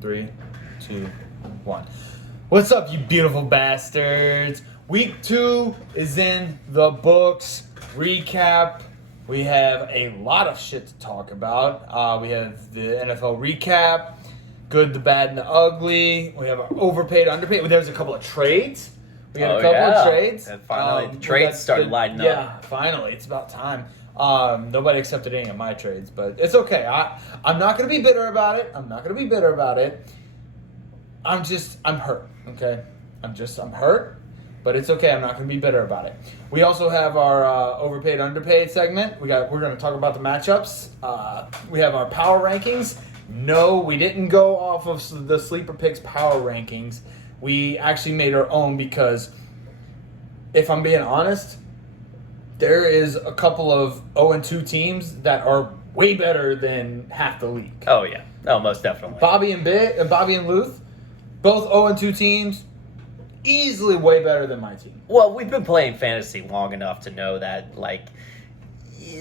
3, 2, 1. What's up, you beautiful bastards? Week 2 is in the books. Recap. We have a lot of shit to talk about. We have the NFL recap, good, the bad, and the ugly. We have our overpaid, underpaid. There's a couple of trades. We had a couple of trades. And finally, the trades started lining up. Yeah, finally. It's about time. Nobody accepted any of my trades, but it's okay. I'm not going to be bitter about it. I'm hurt, okay? I'm hurt, but it's okay. I'm not going to be bitter about it. We also have our overpaid, underpaid segment. We're going to talk about the matchups. We have our power rankings. No, we didn't go off of the Sleeper Picks power rankings. We actually made our own because, if I'm being honest, there is a couple of 0-2 teams that are way better than half the league. Oh, yeah. Oh, most definitely. Bobby and Luth, both 0-2 teams, easily way better than my team. Well, we've been playing fantasy long enough to know that, like,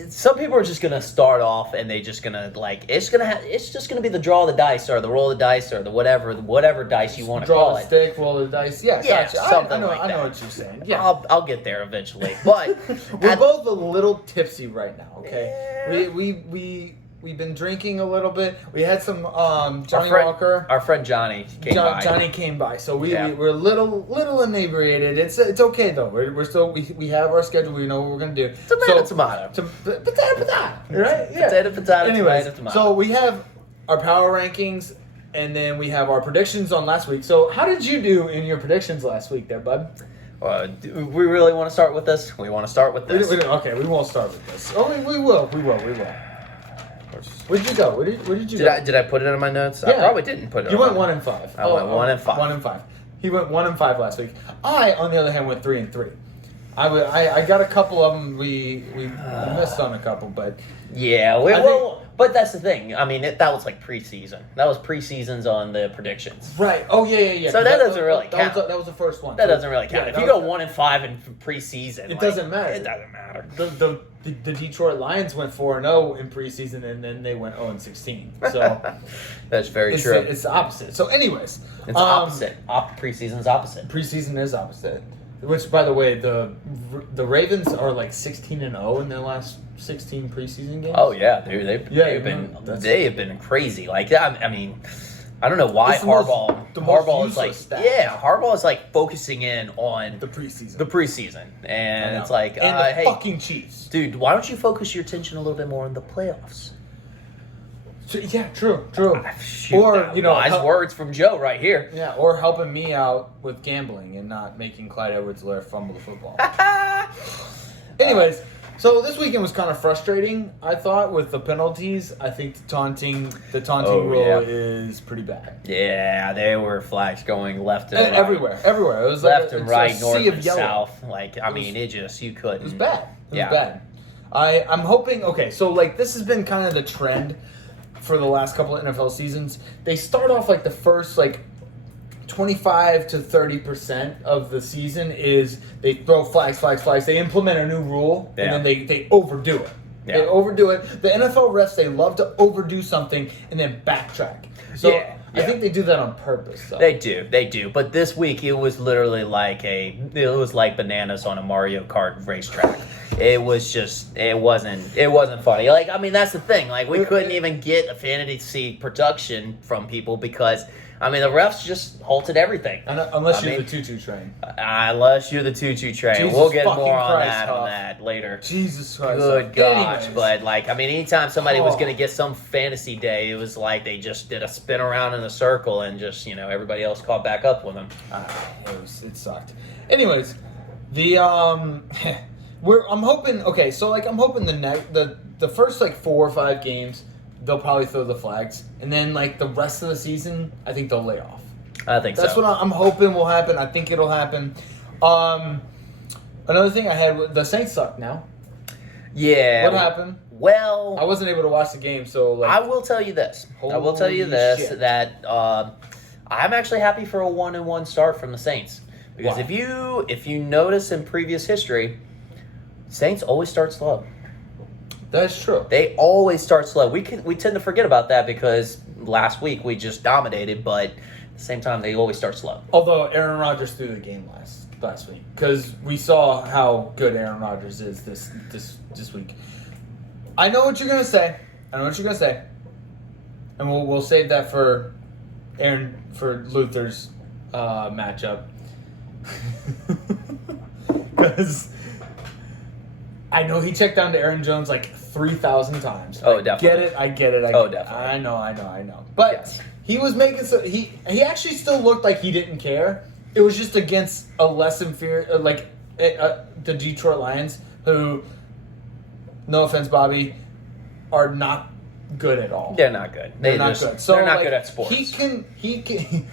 some people are just gonna start off and they just gonna it's just gonna be the draw of the dice or the roll of the dice or the whatever dice you want to call it. Draw the stick, roll the dice. Yeah, gotcha. Something I know what you're saying. Yeah, I'll get there eventually. But we're both a little tipsy right now. Okay, yeah. We've been drinking a little bit. We had some Johnny Walker. Our friend Johnny came by. Johnny came by, so we're a little inebriated. It's okay though. We're still we have our schedule. We know what we're gonna do. Tomato. Potato. Right? Yeah. Potato. Anyways, tomato. so we have our power rankings, and then we have our predictions on last week. So how did you do in your predictions last week, there, bud? Do we really want to start with this? We want to start with this. Okay, we won't start with this. Oh, we will. Where'd you go? Where did you go? Did I put it in my notes? Yeah. I probably didn't put it. You went 1-5. I went 1-5. 1-5. He went 1-5 last week. I, on the other hand, went 3-3. I got a couple of them. We missed on a couple, but yeah. But that's the thing. I mean, that was like preseason. That was preseasons on the predictions. Right. Oh yeah. So that doesn't really count. That was the first one. That doesn't really count. If you go 1-5 in preseason, it doesn't matter. It doesn't matter. The Detroit Lions went 4-0 in preseason, and then they went 0-16. So that's very true. It's the opposite. So, anyways, it's opposite. Preseason's opposite. Preseason is opposite. Which, by the way, the Ravens are like 16-0 in their last 16 preseason games. Oh yeah, dude, they have been crazy. Like, I mean, I don't know why Harbaugh is like Harbaugh is like focusing in on the preseason. And it's like, and the hey, fucking Chiefs, dude, why don't you focus your attention a little bit more on the playoffs? Yeah, true. Or wise words from Joe right here. Yeah, or helping me out with gambling and not making Clyde Edwards-Helaire fumble the football. Anyways, so this weekend was kind of frustrating, I thought, with the penalties. I think the taunting rule is pretty bad. Yeah, there were flags going left and right. Everywhere. It was left like and right, north and yellow. south. Like, you couldn't. It was bad. Bad. I'm hoping, so like this has been kind of the trend for the last couple of NFL seasons. They start off like the first like 25 to 30% of the season is they throw flags. They implement a new rule, and then they overdo it. Yeah. They overdo it. The NFL refs, they love to overdo something and then backtrack. So I think they do that on purpose, though. They do. But this week it was literally like bananas on a Mario Kart racetrack. It wasn't funny. Like, I mean, that's the thing. Like, we couldn't even get a fantasy production from people because, I mean, the refs just halted everything. Unless you're the tutu train. Unless you're the tutu train. Jesus we'll get more Christ, on that later. Jesus Christ. Good gosh. Anyways. But, like, I mean, anytime somebody was going to get some fantasy day, it was like they just did a spin around in a circle and just, everybody else caught back up with them. It sucked. Anyways, I'm hoping. Okay, so like I'm hoping the first like 4 or 5 games they'll probably throw the flags, and then like the rest of the season I think they'll lay off. I think that's what I'm hoping will happen. I think it'll happen. Another thing I had, the Saints suck now. Yeah. What happened? Well, I wasn't able to watch the game, so like I will tell you this. Shit. That I'm actually happy for a 1-1 start from the Saints because if you notice in previous history. Saints always start slow. That's true. They always start slow. We tend to forget about that because last week we just dominated, but at the same time they always start slow. Although Aaron Rodgers threw the game last week, because we saw how good Aaron Rodgers is this week. I know what you're gonna say. And we'll save that for Luther's matchup. Because I know he checked down to Aaron Jones like 3,000 times. Oh, definitely. I get it. Definitely. I know. But Yes. he was making he actually still looked like he didn't care. It was just against a less inferior, the Detroit Lions, who, no offense, Bobby, are not good at all. They're not good. They're not good. So they're not good at sports. He can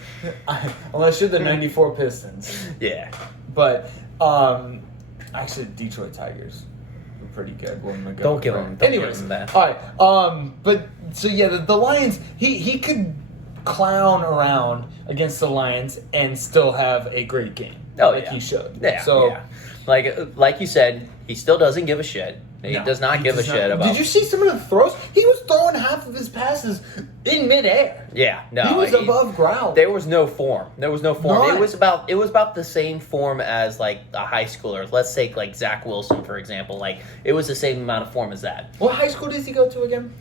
unless you're the '94 Pistons. Yeah. But actually, Detroit Tigers were pretty good. Don't give them that. All right. But so yeah, the Lions. He could clown around against the Lions and still have a great game. Oh, like yeah. he should. Yeah. So. Yeah. Like you said, he still doesn't give a shit. He does not give a shit about. Did you see some of the throws? He was throwing half of his passes in midair. Yeah, no, he was above ground. There was no form. None. It was about the same form as like a high schooler. Let's take like Zach Wilson for example. Like it was the same amount of form as that. What high school does he go to again?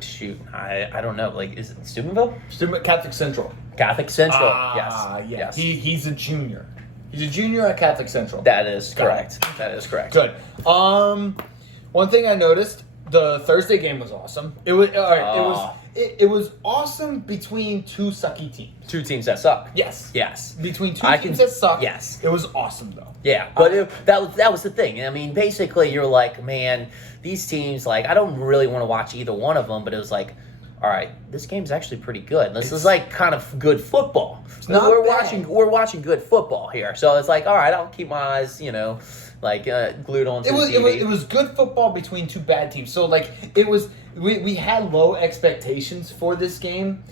Shoot, I don't know. Like, is it Steubenville? Catholic Central. Catholic Central. Yeah. Yes. He's a junior. He's a junior at Catholic Central. That is correct. That is correct. Good. One thing I noticed, the Thursday game was awesome. It was all right. It was awesome between two sucky teams. Two teams that suck. Yes. Yes. Between two teams that suck. Yes. It was awesome though. Yeah, but that was the thing. I mean, basically, you're like, man, these teams, like, I don't really want to watch either one of them, but it was like, all right, this game's actually pretty good. This is like kind of good football. We're watching good football here, so it's like, all right, I'll keep my eyes, glued on to the TV. It was good football between two bad teams. So like we had low expectations for this game.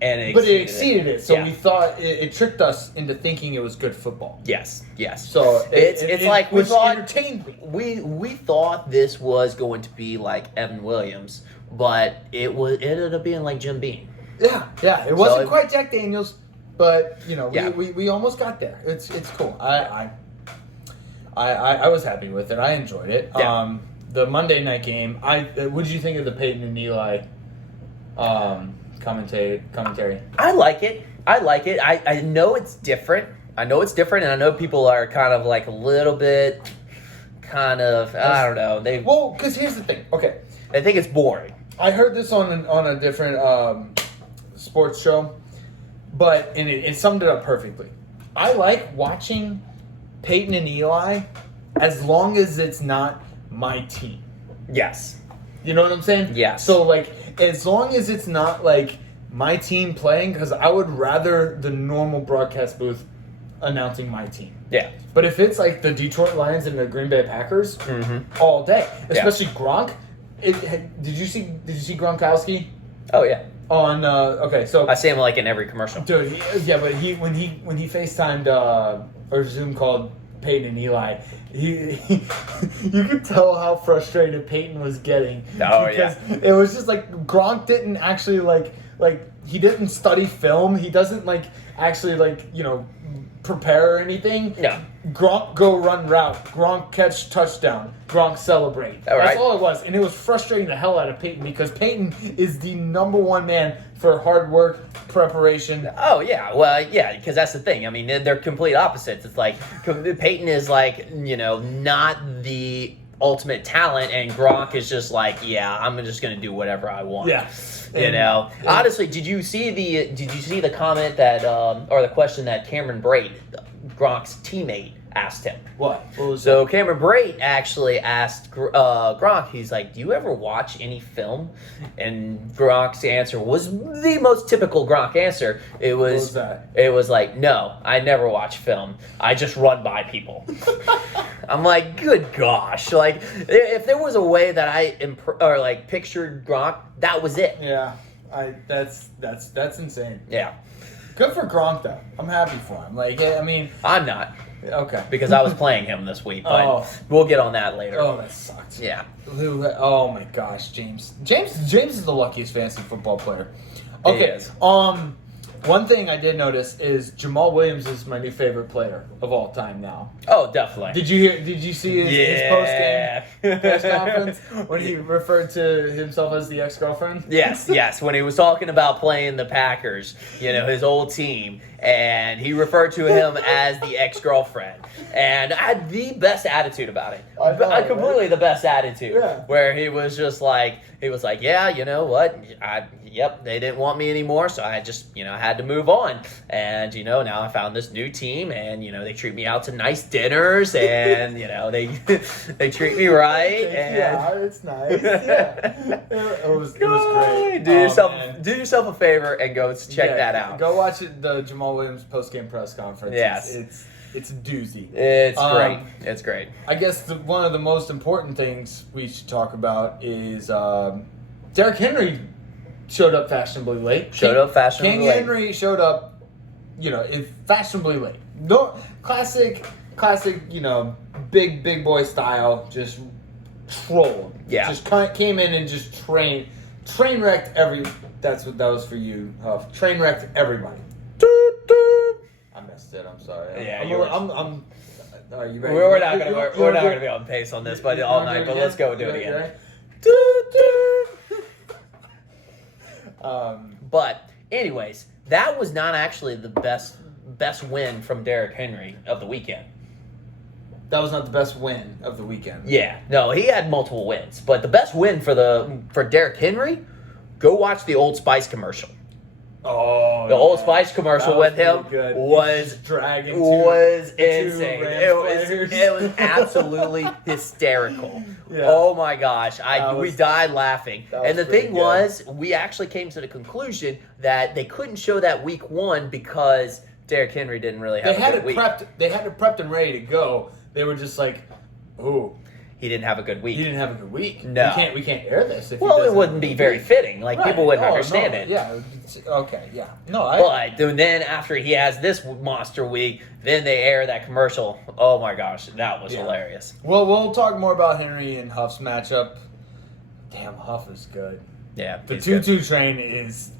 And it exceeded it. So we thought it tricked us into thinking it was good football. Yes. So it's like we thought entertained me. We thought this was going to be like Evan Williams, but it ended up being like Jim Beam. Yeah. It wasn't quite Jack Daniels, but we almost got there. It's cool. I was happy with it. I enjoyed it. Yeah. The Monday night game. What did you think of the Peyton and Eli? Commentary. I like it. I know it's different. And I know people are kind of like a little bit, I don't know. Because here's the thing. Okay, I think it's boring. I heard this on a different sports show, but it summed it up perfectly. I like watching Peyton and Eli as long as it's not my team. Yes. You know what I'm saying? Yes. So, like, as long as it's not, like, my team playing, because I would rather the normal broadcast booth announcing my team. Yeah. But if it's, like, the Detroit Lions and the Green Bay Packers, all day. Especially Gronk. Did you see Gronkowski? Oh, yeah. So I see him, like, in every commercial. Dude, but when he FaceTimed or Zoom called Peyton and Eli, you could tell how frustrated Peyton was getting. Oh, because it was just like Gronk didn't actually like he didn't study film. He doesn't actually prepare or anything. No. Gronk go run route. Gronk catch touchdown. Gronk celebrate. That's all it was. And it was frustrating the hell out of Peyton because Peyton is the number one man for hard work, preparation. Oh, yeah. Well, yeah, because that's the thing. I mean, they're complete opposites. It's like Peyton is not the ultimate talent, and Gronk is just like, I'm just going to do whatever I want. Yeah. Honestly, did you see the comment that or the question that Cameron Brate, Gronk's teammate, asked him? What was so that? Cameron Brate actually asked Gronk, he's like, do you ever watch any film? And Gronk's answer was the most typical Gronk answer. It was, what was that? It was like, no, I never watch film. I just run by people. I'm like, good gosh. Like, if there was a way that I pictured Gronk, that was it. Yeah. That's insane. Yeah. Good for Gronk though. I'm happy for him. I'm not. Okay. because I was playing him this week, but we'll get on that later. Oh, that sucked. Yeah. Oh my gosh, James. James is the luckiest fantasy football player. Okay. He is. One thing I did notice is Jamal Williams is my new favorite player of all time now. Oh, definitely. Did you see his post-game press conference when he referred to himself as the ex-girlfriend? Yes. When he was talking about playing the Packers, his old team, and he referred to him as the ex-girlfriend, and I had the best attitude about it. Completely the best attitude. Yeah. Where he was just like, yeah, you know what? They didn't want me anymore, so I just, I had to move on. And, now I found this new team, and, they treat me out to nice dinners, and, they treat me right. And yeah, it's nice. Yeah. It was great. Do yourself a favor and go check that out. Go watch the Jamal Williams post-game press conference. Yes. It's a doozy. It's great. It's great. I guess one of the most important things we should talk about is Derrick Henry showed up fashionably late. King Henry showed up, fashionably late. No, classic, big boy style, just troll. Yeah. Just came in and just train wrecked that's what that was for you, Huff. Train wrecked everybody. I messed it. I'm sorry. Yeah, I'm are you ready? We're not gonna be on pace on this, but all night. But let's go do it again. But anyways, that was not actually the best win from Derrick Henry of the weekend. That was not the best win of the weekend. Yeah, no, he had multiple wins, but the best win for Derrick Henry, go watch the Old Spice commercial. Oh, the Old Spice commercial with him was insane. It was absolutely hysterical. Yeah. Oh my gosh, we died laughing. And the thing was, we actually came to the conclusion that they couldn't show that week 1 because Derrick Henry didn't really have a good week. They had it prepped and ready to go. They were just like, "Ooh, he didn't have a good week. He didn't have a good week. No, we can't air this. If it wouldn't be very fitting. Like people wouldn't understand it. Yeah. Okay. Yeah. No. But then after he has this monster week, then they air that commercial. Oh my gosh, that was hilarious. Well, we'll talk more about Henry and Huff's matchup. Damn, Huff is good. Yeah. The 2-2 train is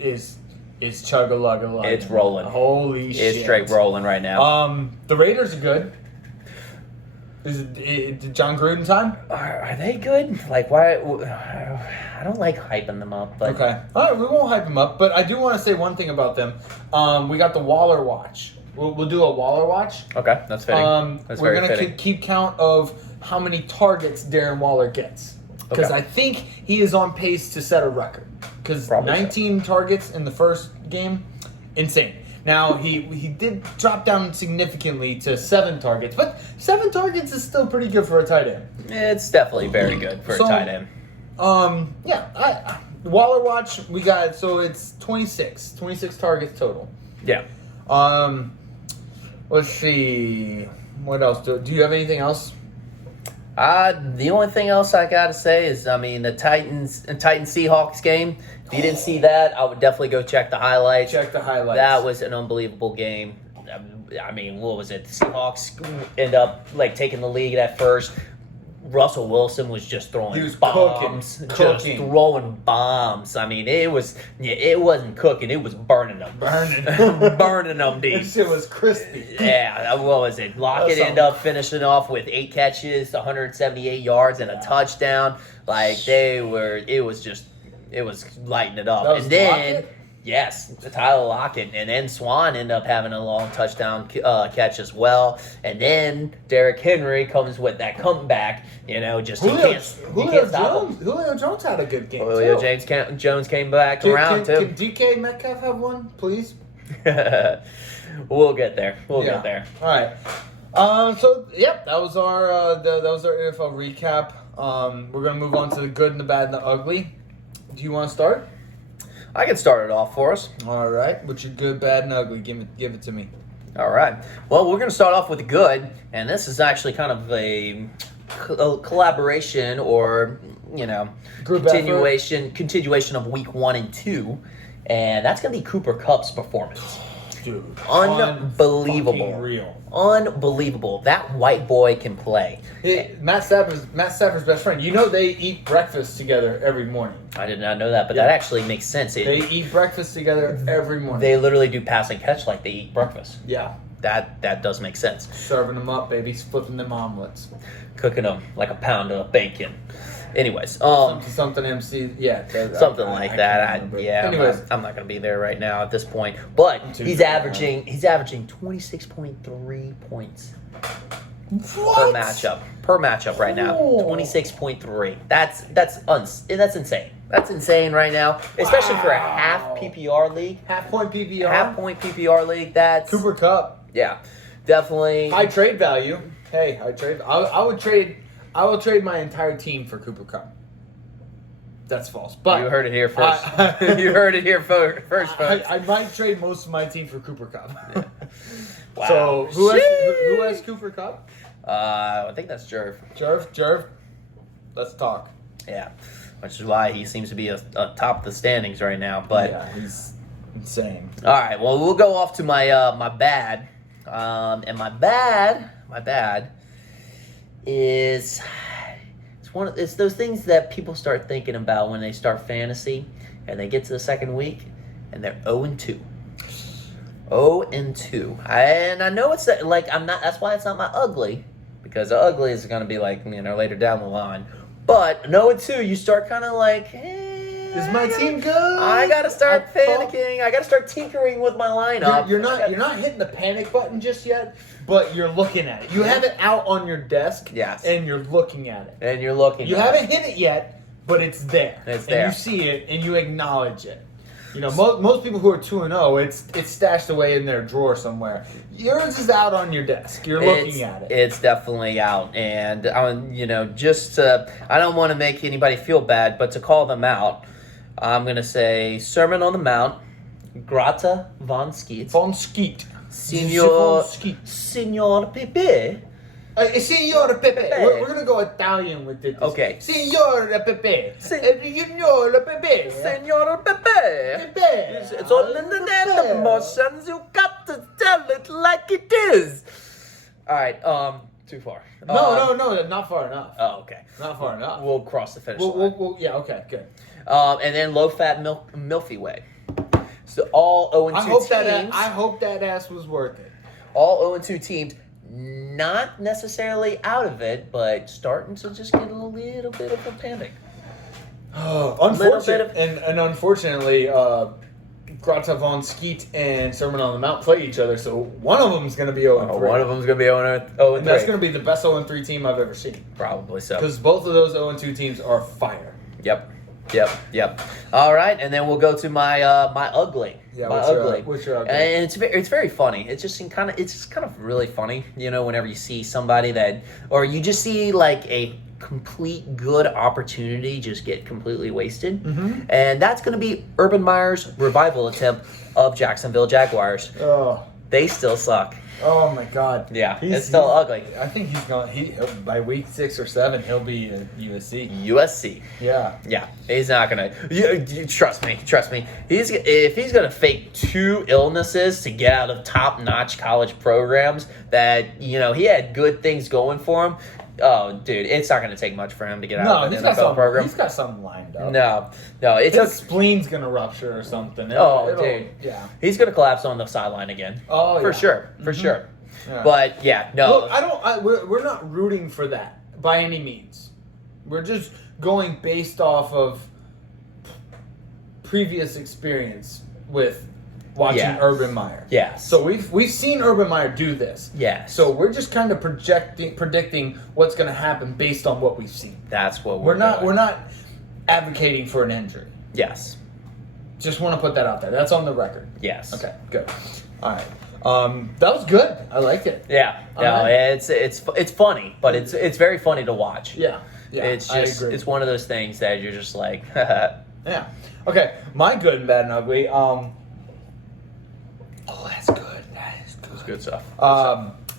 chug-a-lug-a-lug. It's rolling. Holy shit. It's straight rolling right now. The Raiders are good. Is it John Gruden time? Are they good? Like, why? I don't like hyping them up. But okay. All right, we won't hype them up. But I do want to say one thing about them. We got the Waller watch. We'll do a Waller watch. Okay, that's fitting. We're going to keep count of how many targets Darren Waller gets. Because I think he is on pace to set a record. Because 19 targets in the first game, insane. Now, he did drop down significantly to 7 targets, but 7 targets is still pretty good for a tight end. It's definitely very good for a tight end. Waller watch, we got, so it's 26 targets total. Yeah. Let's see. What else? Do you have anything else? The only thing else I got to say is, the Titans-Seahawks game. If you didn't see that, I would definitely go check the highlights. That was an unbelievable game. What was it? The Seahawks end up taking the lead at first. Russell Wilson was just throwing bombs. Just throwing bombs. It wasn't cooking, it was burning them. Burning them deep. This shit was crispy. Yeah, what was it? Lockett ended up finishing off with 8 catches, 178 yards, and a touchdown. It was lighting it up. And then Lockett? Yes, Tyler Lockett, and then Swan ended up having a long touchdown catch as well. And then Derrick Henry comes with that comeback. He can't stop him. Julio Jones had a good game. Julio Jones came back around too. Can DK Metcalf have one, please? We'll get there. We'll get there. All right. That was our NFL recap. We're gonna move on to the good and the bad and the ugly. Do you want to start? I can start it off for us. All right. What's your good, bad, and ugly? Give it to me. All right. Well, we're going to start off with the good, and this is actually kind of a collaboration or, continuation of week 1 and 2, and that's going to be Cooper Kupp's performance. Dude, Unbelievable. Real. Unbelievable. That white boy can play. Matt Stafford's best friend. You know they eat breakfast together every morning. I did not know that, but Yeah. that actually makes sense. They eat breakfast together every morning. They literally do pass and catch like they eat breakfast. Yeah. That does make sense. Serving them up, baby. Flipping them omelets. Cooking them like a pound of bacon. Anyways, Something MC. Yeah. something like that. Anyways. I'm not going to be there right now at this point. But he's averaging 26.3 points What? per matchup right now. Oh. 26.3. That's insane. That's insane right now, especially for a half PPR league. Half point PPR. Half point PPR league. That's Cooper Cup. Yeah, definitely. High trade value. Hey, high trade. I would trade my entire team for Cooper Cup. That's false. But You heard it here first. You heard it here first, folks. I might trade most of my team for Cooper Cup. Wow. So who has Cooper Cup? I think that's Jerv. Jerv. Let's talk. Yeah, which is why he seems to be atop the standings right now. But yeah, he's insane. all right, well, we'll go off to my my bad, and my bad is it's those things that people start thinking about when they start fantasy, and they get to the second week, and they're 0-2. 0-2, and I know it's like I'm not. That's why it's not my ugly, because the ugly is going to be like later down the line. But 0-2, you start kind of like, Is my team good? I gotta start panicking. I gotta start tinkering with my lineup. You're not hitting the panic button just yet, but you're looking at it. You have it out on your desk, Yes. and you're looking at it. And you're looking. You haven't hit it yet, but it's there. It's and there. you see it, and you acknowledge it. Most people who are 2-0, it's stashed away in their drawer somewhere. Yours is out on your desk. You're looking at it. It's definitely out, and just to, I don't want to make anybody feel bad, but to call them out, I'm gonna say Sermon on the Mount, Grata von Skeet, Von Skeet. Signor Skeet. Signor Pepe. Signor Pepe. We're gonna go Italian with it. Okay. Signor Pepe. Signor Pepe. Signor Pepe. Pepe. It's all in the net emotions. You got to tell it like it is. All right. Too far. No, not far enough. Oh, okay. Not far enough. We'll cross the finish line. Yeah, okay, good. And then low-fat Milky Way. So all 0-2 teams. I hope that ass was worth it. All 0-2 teams, not necessarily out of it, but starting to just get a little bit of a panic. Unfortunately, Grata von Skeet and Sermon on the Mount play each other, so one of them is going to be 0-3. One of them's going to be 0-3. And that's going to be the best 0-3 team I've ever seen. Probably so. Because both of those 0-2 teams are fire. Yep. All right, and then we'll go to my my ugly. Yeah, my what's your ugly? And it's very funny. It's just kind of really funny, whenever you see somebody or you just see like a complete good opportunity just get completely wasted. Mm-hmm. And that's going to be Urban Meyer's revival attempt of Jacksonville Jaguars. Oh. They still suck. Oh my God! Yeah, it's still ugly. I think he's going. By week 6 or 7, he'll be at USC. USC. Yeah. He's not gonna. You trust me. If he's gonna fake 2 illnesses to get out of top-notch college programs that he had good things going for him. Oh, dude, it's not gonna take much for him to get out of an NFL program. He's got something lined up. No. His spleen's gonna rupture or something. Dude. Yeah. He's gonna collapse on the sideline again. Oh, for yeah. sure. Yeah. But yeah, no. Look, we're not rooting for that by any means. We're just going based off of previous experience with watching Urban Meyer. Yes. So we've seen Urban Meyer do this. Yes. So we're just kind of predicting what's going to happen based on what we've seen. That's what We're not advocating for an injury. Yes. Just want to put that out there. That's on the record. Yes. Okay. Good. All right. That was good. I liked it. Yeah. No, it's funny, but it's very funny to watch. Yeah. It's I just agree. It's one of those things that you're just like. Yeah. Okay. My good and bad and ugly. That's good. That is good. It's good stuff.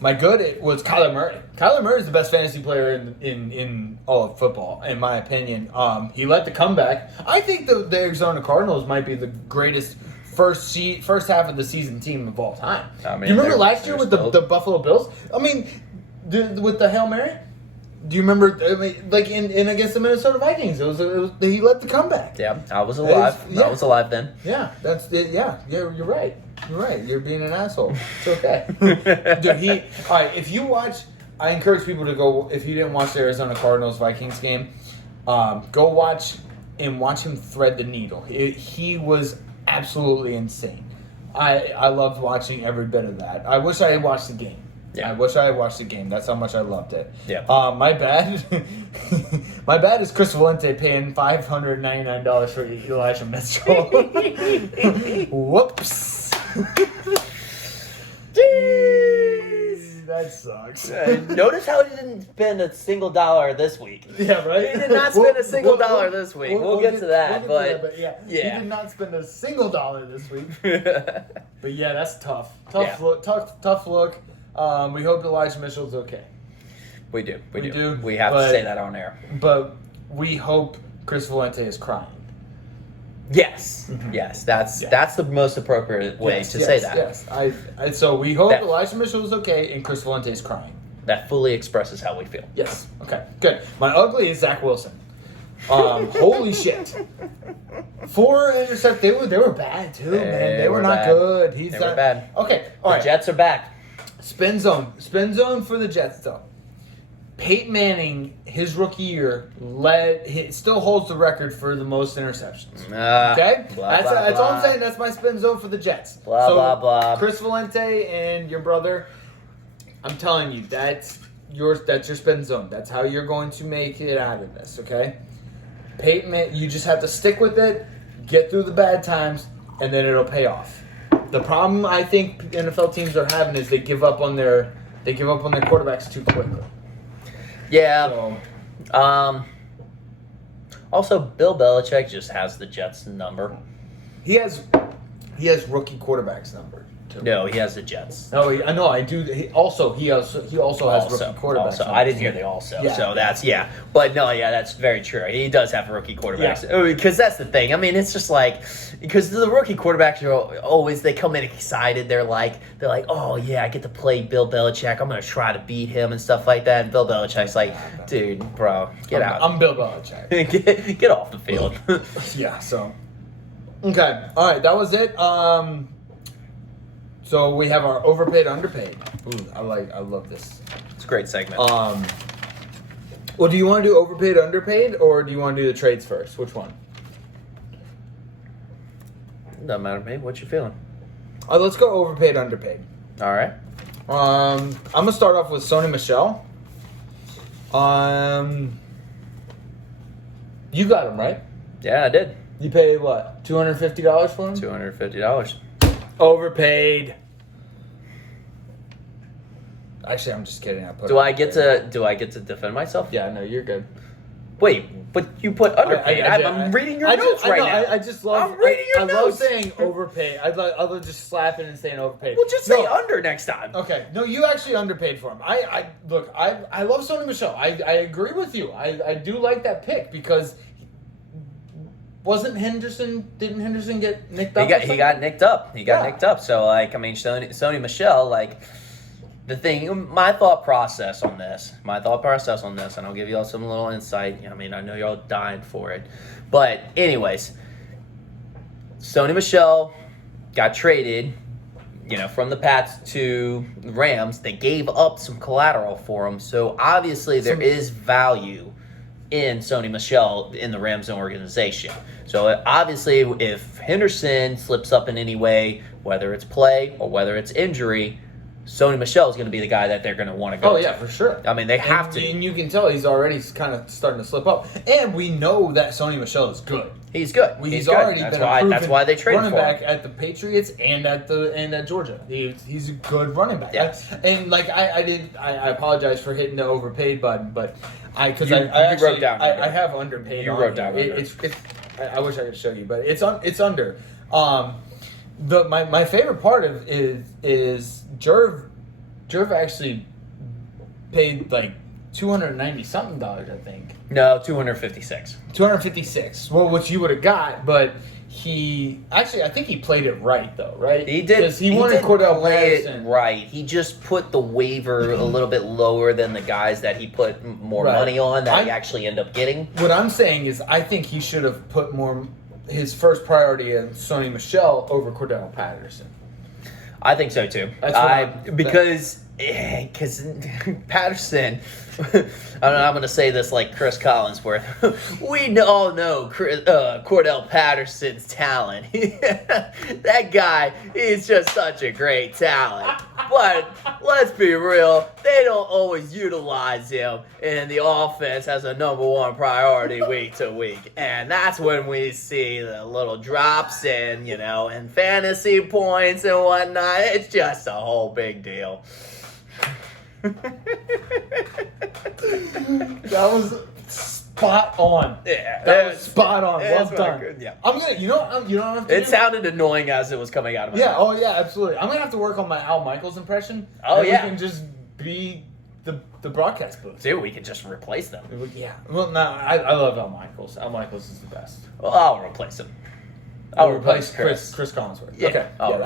My good was Kyler Murray. Kyler Murray is the best fantasy player in all of football, in my opinion. He led the comeback. I think the Arizona Cardinals might be the greatest first half of the season team of all time. I mean, you remember last they're year with still- the Buffalo Bills? I mean, with the Hail Mary. Do you remember? I mean, like in against the Minnesota Vikings, it was he led the comeback. Yeah, I was alive. Yeah. I was alive then. Yeah, that's it. Yeah, you're right. You're right. You're being an asshole. It's okay. Dude, all right, if you watch, I encourage people to go, if you didn't watch the Arizona Cardinals-Vikings game, go watch him thread the needle. He was absolutely insane. I loved watching every bit of that. I wish I had watched the game. Yeah. I wish I had watched the game. That's how much I loved it. Yeah. My bad. My bad is Chris Valente paying $599 for Elijah Mitchell. Whoops. Jeez. That sucks. Notice how he didn't spend a single dollar this week. Yeah, right? He did not spend a single dollar this week. We'll get to that, but yeah, yeah. he did not spend a single dollar this week. Yeah. But yeah, that's tough. Yeah. Tough look. We hope Elijah Mitchell's okay. We do. do, We have to but- say that on air. But we hope Chris Valente is crying. Yes. Yes. That's the most appropriate way to say that. Yes. So we hope That- Elijah Mitchell is okay and Chris Valente is crying. That fully expresses how we feel. Yes. Okay. Good. My ugly is Zach Wilson. Holy shit. 4 interceptions. They were bad too, man. They were not bad. good. They were bad. Okay. All The right. Jets are back. Spin zone for the Jets though. Peyton Manning, his rookie year, still holds the record for the most interceptions. Okay, Blah, that's blah, all I'm blah. saying. That's my spin zone for the Jets. Blah, blah, blah. Chris Valente and your brother, I'm telling you, that's your spin zone. That's how you're going to make it out of this. Okay, Peyton, you just have to stick with it, get through the bad times, and then it'll pay off. The problem I think NFL teams are having is they give up on their quarterbacks too quickly. Yeah. So, Also, Bill Belichick just has the Jets number. he has rookie quarterbacks number too. No, he has the Jets. No, I know. I do. He also has rookie quarterbacks. Also, number. I didn't hear the also. Yeah. So that's But no, that's very true. He does have rookie quarterbacks because that's the thing. I mean, it's just like because the rookie quarterbacks are always they come in excited. They're like, oh yeah, I get to play Bill Belichick. I'm gonna try to beat him and stuff like that. And Bill Belichick's like, dude, bro, get out. I'm Bill Belichick. get off the field. Yeah. So. Okay. All right. That was it. So we have our overpaid, underpaid. Ooh, I love this. It's a great segment. Well, do you want to do overpaid, underpaid, or do you want to do the trades first? Which one? Doesn't matter to me. What you feeling? Let's go overpaid, underpaid. All right. I'm gonna start off with Sony Michel. You got him right. Yeah, I did. You paid what? $250 for him? $250. Overpaid. Actually, I'm just kidding. Do I get to defend myself? Yeah, no, you're good. Wait, but you put underpaid. I'm reading your notes right now. I just love. I'm reading your I notes. love saying overpaid. I love just slapping and saying overpaid. Well, just say under next time. Okay, no, you actually underpaid for him. I love Sony Michel. I agree with you. I do like that pick because didn't Henderson get nicked up? He got nicked up. Nicked up. So Sony Michel, the thing, my thought process on this, and I'll give you all some little insight. I mean, I know you're all dying for it, but anyways, Sony Michel got traded, from the Pats to the Rams. They gave up some collateral for him, so obviously there is value in Sony Michel in the Rams organization. So obviously, if Henderson slips up in any way, whether it's play or whether it's injury, Sony Michel is going to be the guy that they're going to want to go. Oh yeah, for sure. I mean, they have to. And you can tell he's already kind of starting to slip up. And we know that Sony Michel is good. He's good. He's good. already That's been a That's why they traded running for back him. at the Patriots and at Georgia. He's a good running back. Yes. And I apologize for hitting the overpaid button, but I wrote down under. I have underpaid. You on wrote here. down under. It's I wish I could show you, but it's under. My favorite part of is Jerv actually paid like $290 something, I think. No, 256. 256. Well, which you would have got, but I think he played it right though, right? He did. Because he wanted did Cordell play Patterson. it right. He just put the waiver a little bit lower than the guys that he put more Right. money on that he actually ended up getting. What I'm saying is, I think he should have put his first priority in Sonny Michel over Cordell Patterson. I think so too. Because Patterson, I'm going to say this like Chris Collinsworth. We all know Cordell Patterson's talent. That guy is just such a great talent. But let's be real, they don't always utilize him in the offense as a number one priority week to week. And that's when we see the little drops in, and fantasy points and whatnot. It's just a whole big deal. That was spot on. Yeah, that was spot on. Well that's done. good, yeah. I'm gonna, you know what I have to It do? sounded annoying as it was coming out of my Yeah. mouth. Oh yeah. Absolutely. I'm gonna have to work on my Al Michaels impression. Oh, and yeah. We can just be the broadcast booth. Dude, we could just replace them. Yeah. Well, no, I love Al Michaels. Al Michaels is the best. Well, I'll replace him. I'll replace Chris Collinsworth. Yeah. Okay. I'll Yeah,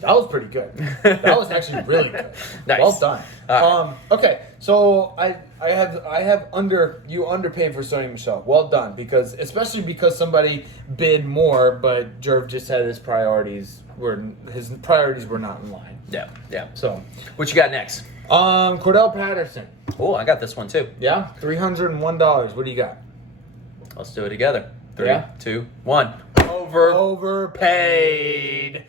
that was pretty good. That was actually really good. Nice. Well done. All right. Okay. So I have underpaid for Sonny Michel. Well done, especially because somebody bid more, but Jerv just had his priorities were not in line. Yeah, yeah. So What you got next? Cordell Patterson. Oh, I got this one too. Yeah, $301. What do you got? Let's do it together. 3, Yeah. 2, 1. Overpaid.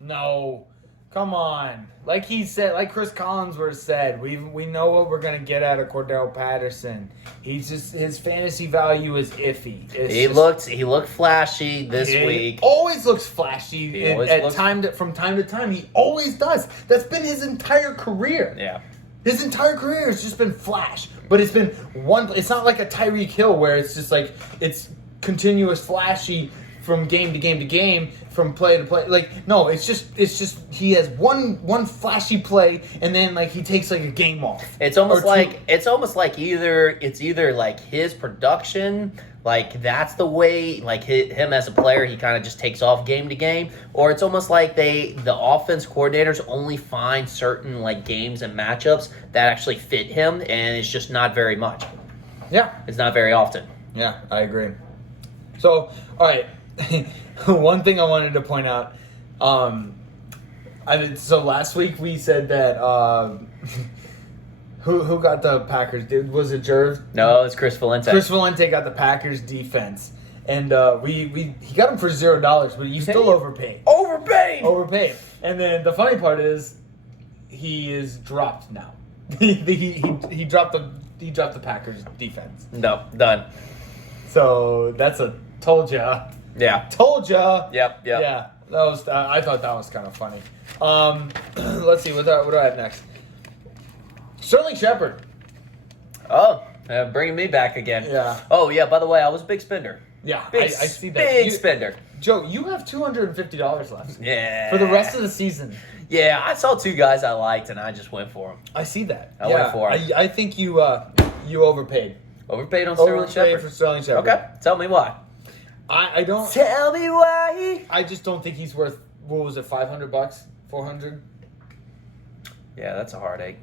No. Come on. Like he said, like Chris Collinsworth said, we know what we're gonna get out of Cordell Patterson. His fantasy value is iffy. He looked flashy this week. Always looks flashy. From time to time. He always does. That's been his entire career. Yeah. His entire career has just been flash, but it's been one. It's not like a Tyreek Hill where it's just like it's continuous flashy from game to game to game, from play to play. Like no, it's just he has one flashy play and then like he takes like a game off. It's almost like either like his production, like that's the way like him as a player, he kind of just takes off game to game, or it's almost like the offense coordinators only find certain like games and matchups that actually fit him, and it's just not very much. Yeah, It's not very often. yeah, I agree. So all right, one thing I wanted to point out. So last week we said that who got the Packers? Was it Jerv? No, it's Chris Valente. Chris Valente got the Packers defense, and he got him for $0, but you still overpaid. Overpaid. And then the funny part is, he is dropped now. he dropped the Packers defense. No, done. So that's a told ya. Yeah. Told ya. Yep. Yeah. That was. I thought that was kind of funny. Let's see what do I have next. Sterling Shepard. Oh, bringing me back again. Yeah. Oh, yeah, by the way, I was a big spender. Yeah, Big, I see that. Big spender. Joe, you have $250 left. Yeah. For the rest of the season. Yeah, I saw 2 guys I liked, and I just went for them. I see that. I went for it. I think you overpaid. Overpaid on Sterling Shepard. For Sterling Shepard. Okay, tell me why. I don't. Tell me why. I just don't think he's worth. What was it? $500? $400? Yeah, that's a heartache.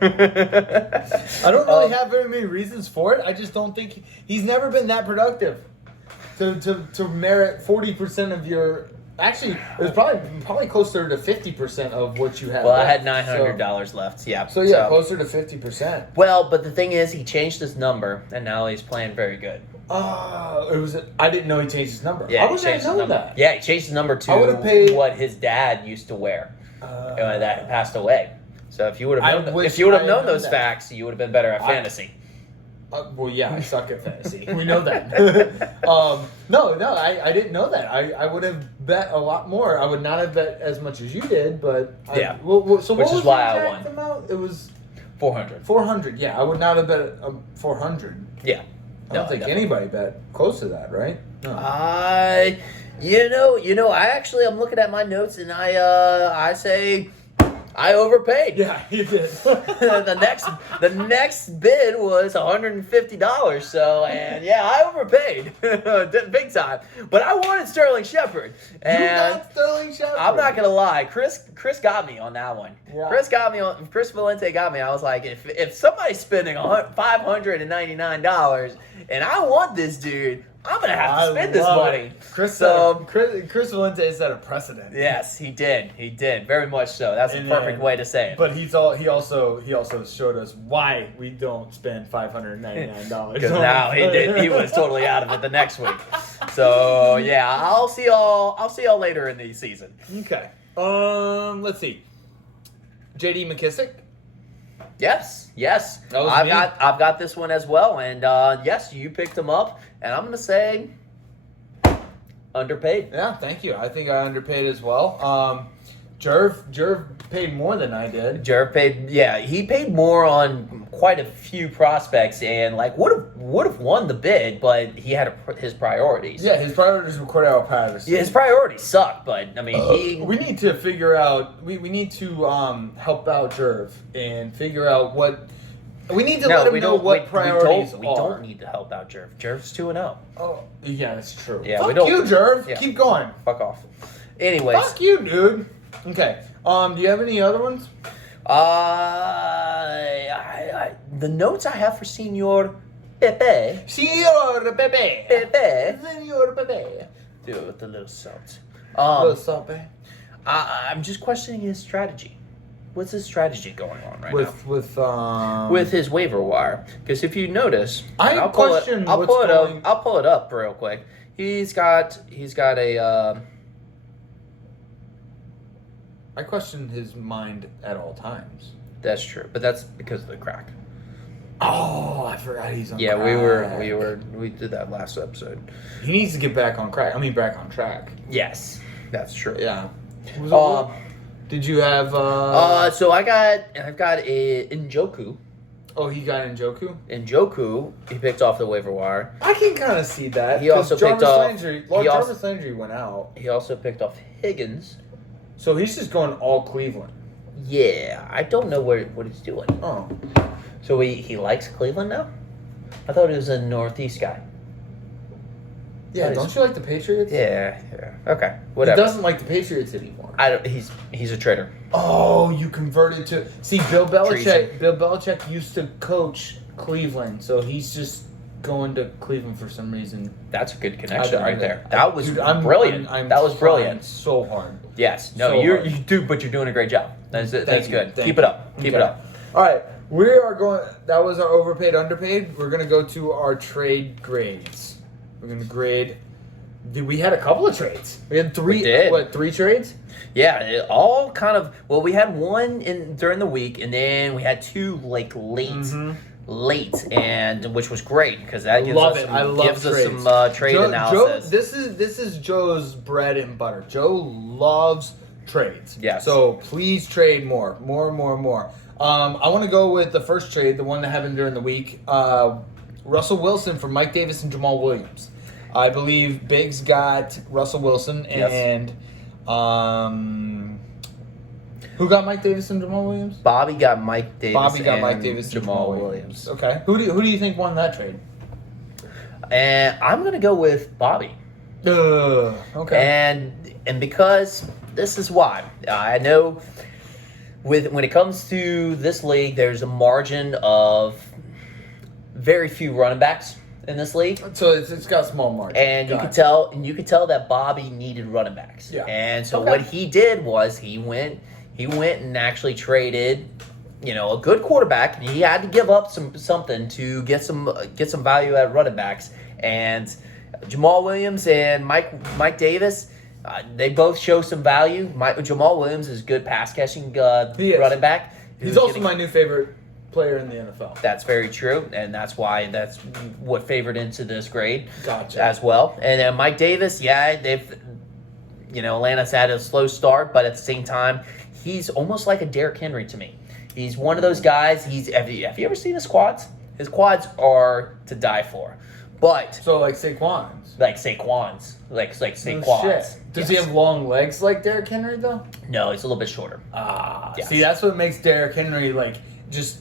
I don't really have very many reasons for it. I just don't think he's never been that productive to merit 40% of your. Actually, it was probably closer to 50% of what you had. Well, I left. had $900 left. Yeah. So yeah, closer to 50%. Well, but the thing is, he changed his number, and now he's playing very good. I didn't know he changed his number. Yeah, How he would I changed his know number. that? Yeah, he changed his number I would've to paid- what his dad used to wear. That passed away. So if you would I have known, wish if you would I have had known known those that. facts, you would have been better at fantasy. Well, yeah, I suck at fantasy. We know that. No, I didn't know that. I would have bet a lot more. I would not have bet as much as you did, but Yeah. So Which what is was why the I exact won. amount? It was 400. 400. Yeah, I would not have bet 400. Yeah. I don't think anybody bet close to that, right? No. I'm looking at my notes, and I I overpaid. Yeah, you did. the next bid was $150. So, and yeah, I overpaid big time. But I wanted Sterling Shepard. You got Sterling Shepard. I'm not gonna lie, Chris got me on that one. Yeah. Chris Valente got me. I was like, if somebody's spending $599 and I want this dude, I'm gonna have to spend this money. Chris Valente set a precedent. Yes, he did. He did very much so. That's the perfect way to say it. But he also showed us why we don't spend $599. Because now he did. He was totally out of it the next week. So yeah, I'll see y'all later in the season. Okay. Let's see. J.D. McKissick. Yes. I've got this one as well, and yes, you picked him up, and I'm gonna say underpaid. Yeah, thank you. I think I underpaid as well. Jerv paid more than I did. Jerv paid, yeah, he paid more on quite a few prospects, and like would have won the bid, but he had his priorities. Yeah, his priorities were Cordell Patterson. Yeah, his priorities suck, but I mean we need to figure out. We need to help out Jerv and figure out what. We need to let him know what priorities are. We don't need to help out Jerv. Jerv's 2-0. Oh, yeah, that's true. Yeah, Fuck we don't. you, Jerv. Yeah. Keep going. Fuck off. Anyways. Fuck you, dude. Okay. Do you have any other ones? The notes I have for Senor Pepe. Senor Pepe. Pepe. Senor Pepe. Dude, with the little salt. What's up, man? I'm just questioning his strategy. What's his strategy going on right now? With his waiver wire, because if you notice, I'll pull it up real quick. He's got a. I question his mind at all times. That's true, but that's because of the crack. Oh, I forgot he's on. Yeah, crack. we did that last episode. He needs to get back on crack. Back on track. Yes, that's true. Yeah. Did you have? So I've got a Njoku. Oh, he got Njoku. Njoku, he picked off the waiver wire. I can kind of see that. He also picked off. Jarvis Landry went out. He also picked off Higgins. So he's just going all Cleveland. Yeah, I don't know what he's doing. Oh. So he likes Cleveland now? I thought he was a Northeast guy. Yeah, don't you like the Patriots? Yeah. Okay, whatever. He doesn't like the Patriots anymore. He's a traitor. Oh, you converted to... See, Bill Belichick used to coach Cleveland, so he's just going to Cleveland for some reason. That's a good connection right there. That was brilliant. That was brilliant. So hard. Yes. No, so you do, but you're doing a great job. That's good. Keep it up. Keep it up. All right. We are going... That was our overpaid, underpaid. We're going to go to our trade grades. We're going to grade... We had a couple of trades. We had three trades? Yeah, it all kind of... Well, we had one during the week, and then we had two late, and which was great because that gives us some trade analysis. This is Joe's bread and butter. Joe loves trades. Yes. So please trade more. I want to go with the first trade, the one that happened during the week. Russell Wilson for Mike Davis and Jamal Williams. I believe Biggs got Russell Wilson and who got Mike Davis and Jamal Williams? Bobby got Mike Davis. And Jamal Williams. Okay. Who do you think won that trade? And I'm gonna go with Bobby. Okay. And because this is why I know when it comes to this league, there's a margin of very few running backs in this league. So it's got small margin. And you could tell that Bobby needed running backs. Yeah. And so what he did was he went and actually traded, a good quarterback. He had to give up something to get some value at running backs. And Jamal Williams and Mike Davis, they both show some value. Jamal Williams is a good pass catching running back. He's also my new favorite player in the NFL. That's very true, and that's what favored into this grade. Gotcha. As well. And then Mike Davis, Atlanta's had a slow start, but at the same time, he's almost like a Derrick Henry to me. He's one of those guys. Have you ever seen his quads? His quads are to die for. But So like Saquon's. like Saquon's. Like No Saquon's. shit. Does he have long legs like Derrick Henry though? No, he's a little bit shorter. Yes. See, that's what makes Derrick Henry like just.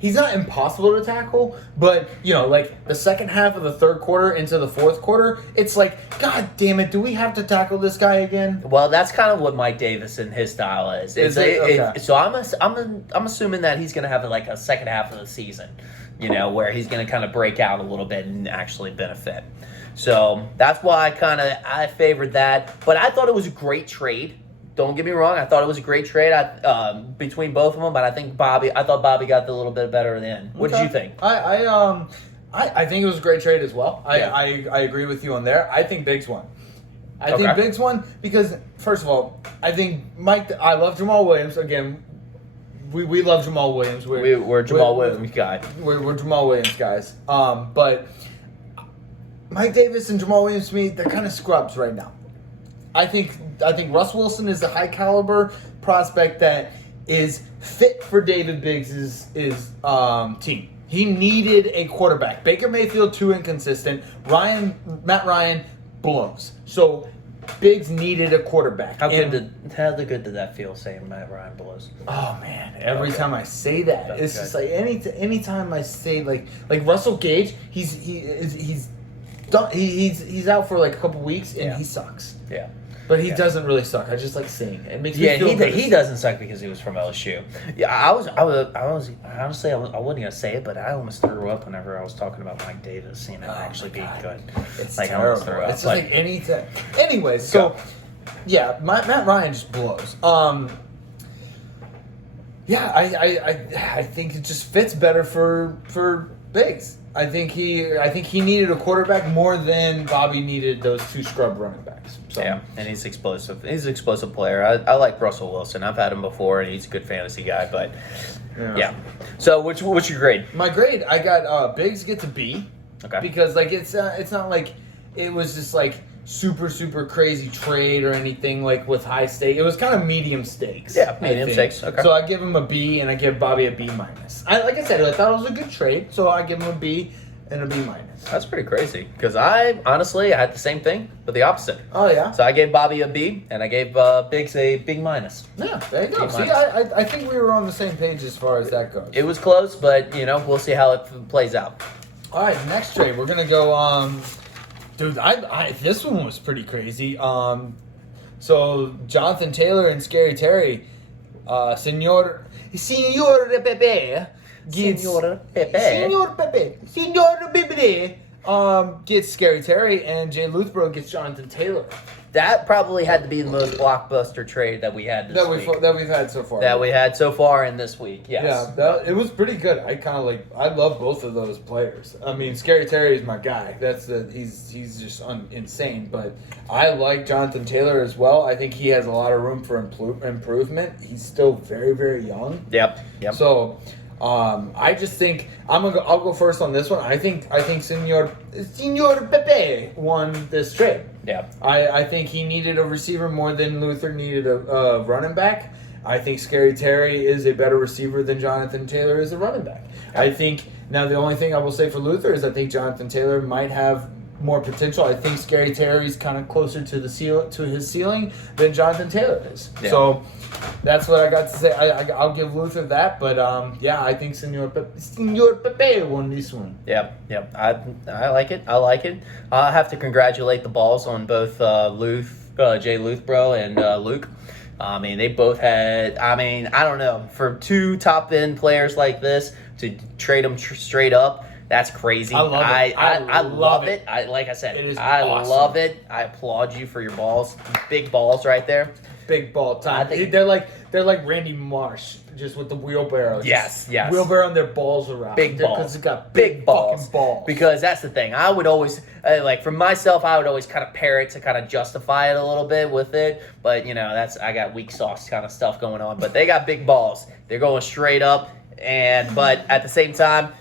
He's not impossible to tackle, but like the second half of the third quarter into the fourth quarter, it's like, God damn it, do we have to tackle this guy again? Well, that's kind of what Mike Davis and his style is. So I'm assuming that he's going to have like a second half of the season, where he's going to kind of break out a little bit and actually benefit. So that's why I favored that. But I thought it was a great trade. Don't get me wrong. I thought it was a great trade between both of them, but I thought Bobby got the little bit better in. What did you think? I think it was a great trade as well. Yeah. I agree with you on there. I think Biggs won. I think Biggs won because, first of all, I think I love Jamal Williams. Again, we love Jamal Williams. We're Jamal Williams guy. We're Jamal Williams guys. But Mike Davis and Jamal Williams, to me, they're kind of scrubs right now. I think Russ Wilson is a high caliber prospect that is fit for David Biggs' team. He needed a quarterback. Baker Mayfield too inconsistent. Matt Ryan blows. So Biggs needed a quarterback. How good did that feel saying Matt Ryan blows? Oh man, every time I say that, That's it's good. just like anytime I say like Russell Gage, he's done. He's out for like a couple weeks and he sucks. Yeah. But he doesn't really suck. I just like saying it. It makes me Yeah, feel good. he doesn't suck because he was from LSU. Yeah, I was honestly I wasn't gonna say it, but I almost threw up whenever I was talking about Mike Davis, actually being good. It's like I terrible. almost threw up. It's just like anything. Anyways, so yeah, Matt Ryan just blows. Yeah, I think it just fits better for Biggs. I think he needed a quarterback more than Bobby needed those two scrub running backs. So. Yeah, and he's explosive. He's an explosive player. I like Russell Wilson. I've had him before, and he's a good fantasy guy. But yeah. So what's your grade? My grade, I got Biggs gets a B. Okay. Because like it's not like it was just like super crazy trade or anything like with high stake. It was kind of medium stakes. Yeah, medium stakes. Okay. So I give him a B and I give Bobby a B minus. Like I said, I thought it was a good trade, so I give him a B and a B minus. That's pretty crazy because I had the same thing, but the opposite. Oh yeah. So I gave Bobby a B and I gave Biggs a B minus. Yeah, there you go. B See, minus. I think we were on the same page as far as that goes. It was close, but we'll see how it plays out. All right, next trade we're gonna go. Dude, this one was pretty crazy. So Jonathan Taylor and Scary Terry, Senor Pepe gets gets Scary Terry, and Jay Luthbro gets Jonathan Taylor. That probably had to be the most blockbuster trade that we had this week. That we've had so far. That we had so far in this week, yes. Yeah, it was pretty good. I love both of those players. I mean, Scary Terry is my guy. He's just insane. But I like Jonathan Taylor as well. I think he has a lot of room for improvement. He's still very, very young. Yep. So, I just think I'll go first on this one. I think Senor Pepe won this trade. Yeah. I think he needed a receiver more than Luther needed a running back. I think Scary Terry is a better receiver than Jonathan Taylor is a running back. I think now the only thing I will say for Luther is I think Jonathan Taylor might have more potential. I think Scary Terry's kind of closer to his ceiling than Jonathan Taylor is. Yeah. So that's what I got to say. I'll give Luther that, but I think Senor Pepe won this one. Yep. I like it. I have to congratulate the balls on both Jay Luthbro and Luke. I mean, they both had. I mean, I don't know, for two top end players like this to trade them straight up. That's crazy. I love it. I love it. Like I said, it is awesome. Love it. I applaud you for your balls. Big balls right there. Big ball time. They're like Randy Marsh, just with the wheelbarrow. Yes. Wheelbarrow their balls around. Big balls. Because it's got big balls. fucking balls. Because that's the thing. I would always, for myself, I would always kind of pair it to kind of justify it a little bit with it. But, I got weak sauce kind of stuff going on. But they got big balls. They're going straight up. But at the same time,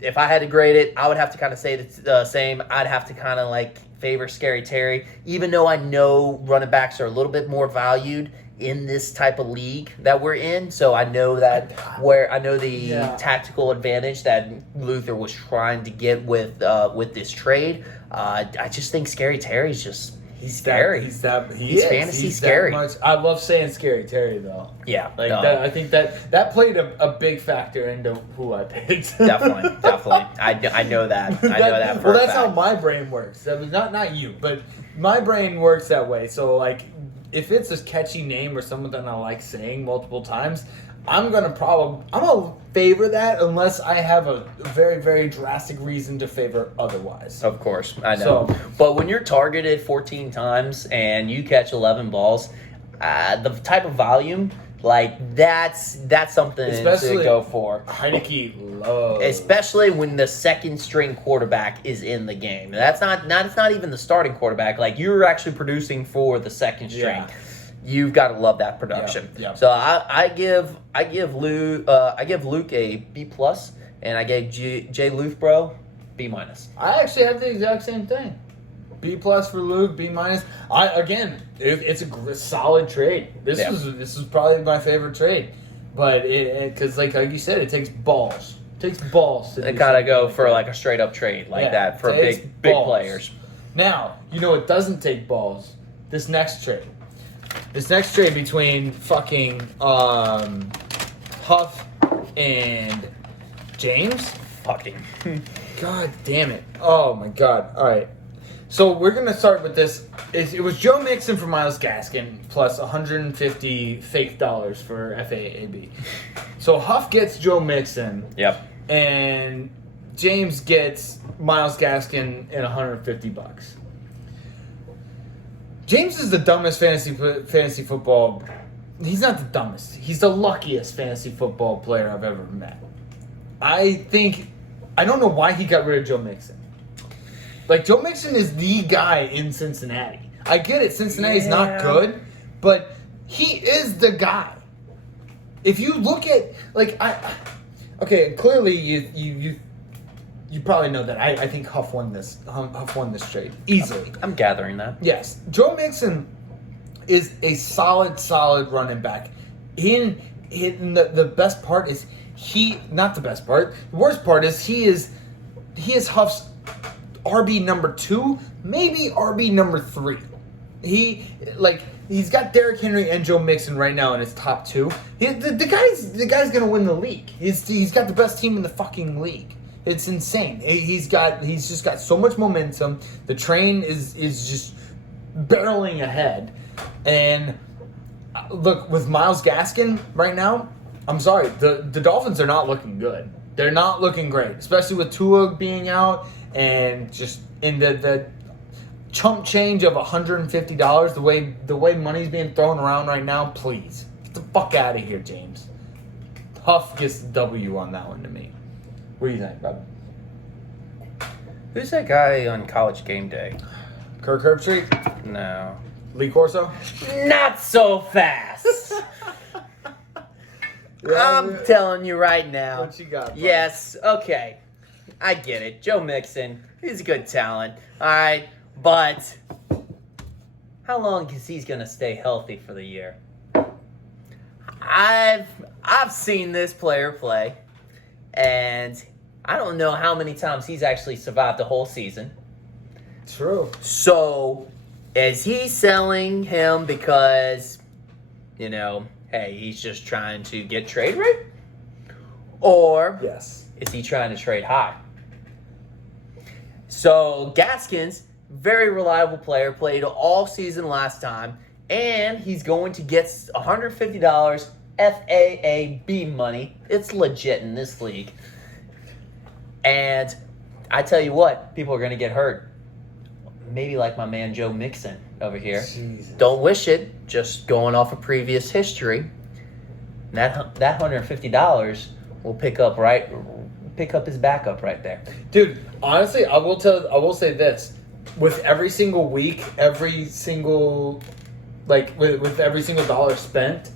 if I had to grade it, I would have to kind of say the same. I'd have to kind of favor Scary Terry, even though I know running backs are a little bit more valued in this type of league that we're in. So I know the tactical advantage that Luther was trying to get with this trade. I just think Scary Terry's just he's scary. He's fantasy scary. I love saying Scary Terry though. Yeah, I think that played a big factor into who I picked. definitely. I know that. I know that for a that's fact. how my brain works. I mean, not you, but my brain works that way. So like, if it's a catchy name or someone that I like saying multiple times, I'm gonna favor that unless I have a very, very drastic reason to favor otherwise. Of course, I know. But when you're targeted 14 times and you catch 11 balls, the type of volume, like that's something Especially to go for. Heineke loves. Especially when the second string quarterback is in the game. It's not even the starting quarterback. Like you're actually producing for the second string. Yeah. You've got to love that production. Yep. So I give Luke a B plus, and I gave Jay Luthbro B minus. I actually have the exact same thing. B plus for Luke, B minus. It's a solid trade. This is probably my favorite trade, but because like you said, it takes balls. It takes balls. They gotta go for like a straight up trade like that for big players. Now it doesn't take balls. This next trade between fucking Huff and James. Fucking. God damn it! Oh my god! All right. So we're gonna start with this. It was Joe Mixon for Myles Gaskin plus 150 fake dollars for FAAB. So Huff gets Joe Mixon. Yep. And James gets Myles Gaskin and $150. James is the dumbest fantasy football. He's not the dumbest. He's the luckiest fantasy football player I've ever met. I don't know why he got rid of Joe Mixon. Like, Joe Mixon is the guy in Cincinnati. I get it, Cincinnati's not good, but he is the guy. If you look at, like, clearly you probably know that I think Huff won this trade easily. I'm gathering that. Yes, Joe Mixon is a solid running back. The best part is not the best part. The worst part is he is Huff's RB number 2, maybe RB number 3. He's got Derrick Henry and Joe Mixon right now in his top 2. The guy's gonna win the league. He's got the best team in the fucking league. It's insane. He's just got so much momentum. The train is just barreling ahead. And look, with Myles Gaskin right now, I'm sorry, the Dolphins are not looking good. They're not looking great, especially with Tua being out and just in the chump change of $150. The way money's being thrown around right now, please get the fuck out of here, James. Huff gets the W on that one to me. What do you think, Rob? Who's that guy on College Game Day? Kirk Herbstreit? No. Lee Corso? Not so fast. I'm telling you right now. What you got, buddy? Yes, okay. I get it. Joe Mixon, he's a good talent. All right, but how long is he going to stay healthy for the year? I've seen this player play, and I don't know how many times he's actually survived the whole season. True. So, is he selling him because, hey, he's just trying to get trade rate? Or yes, is he trying to trade high? So, Gaskins, very reliable player, played all season last time, and he's going to get $150 FAAB money. It's legit in this league. And I tell you what, people are going to get hurt. Maybe like my man Joe Mixon over here. Jesus. Don't wish it, just going off of previous history. That $150 will pick up his backup right there. Dude, honestly, I will say this. With every single week, with every single dollar spent,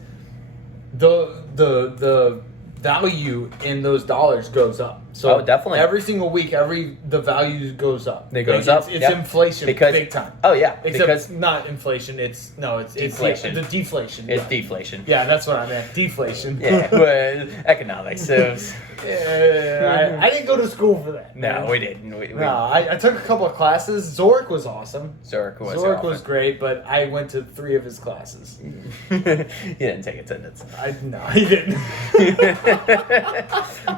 the value in those dollars goes up. So definitely. every single week, the value goes up. It goes up. It's inflation big time. Oh yeah, Except because not inflation. It's deflation. The deflation. It's deflation. Yeah, that's what I meant. Deflation. Yeah, but economics. It was, I didn't go to school for that. no, man. we didn't. No, I took a couple of classes. Zork was awesome. Zork was great, but I went to 3 of his classes. He didn't take attendance. No, he didn't.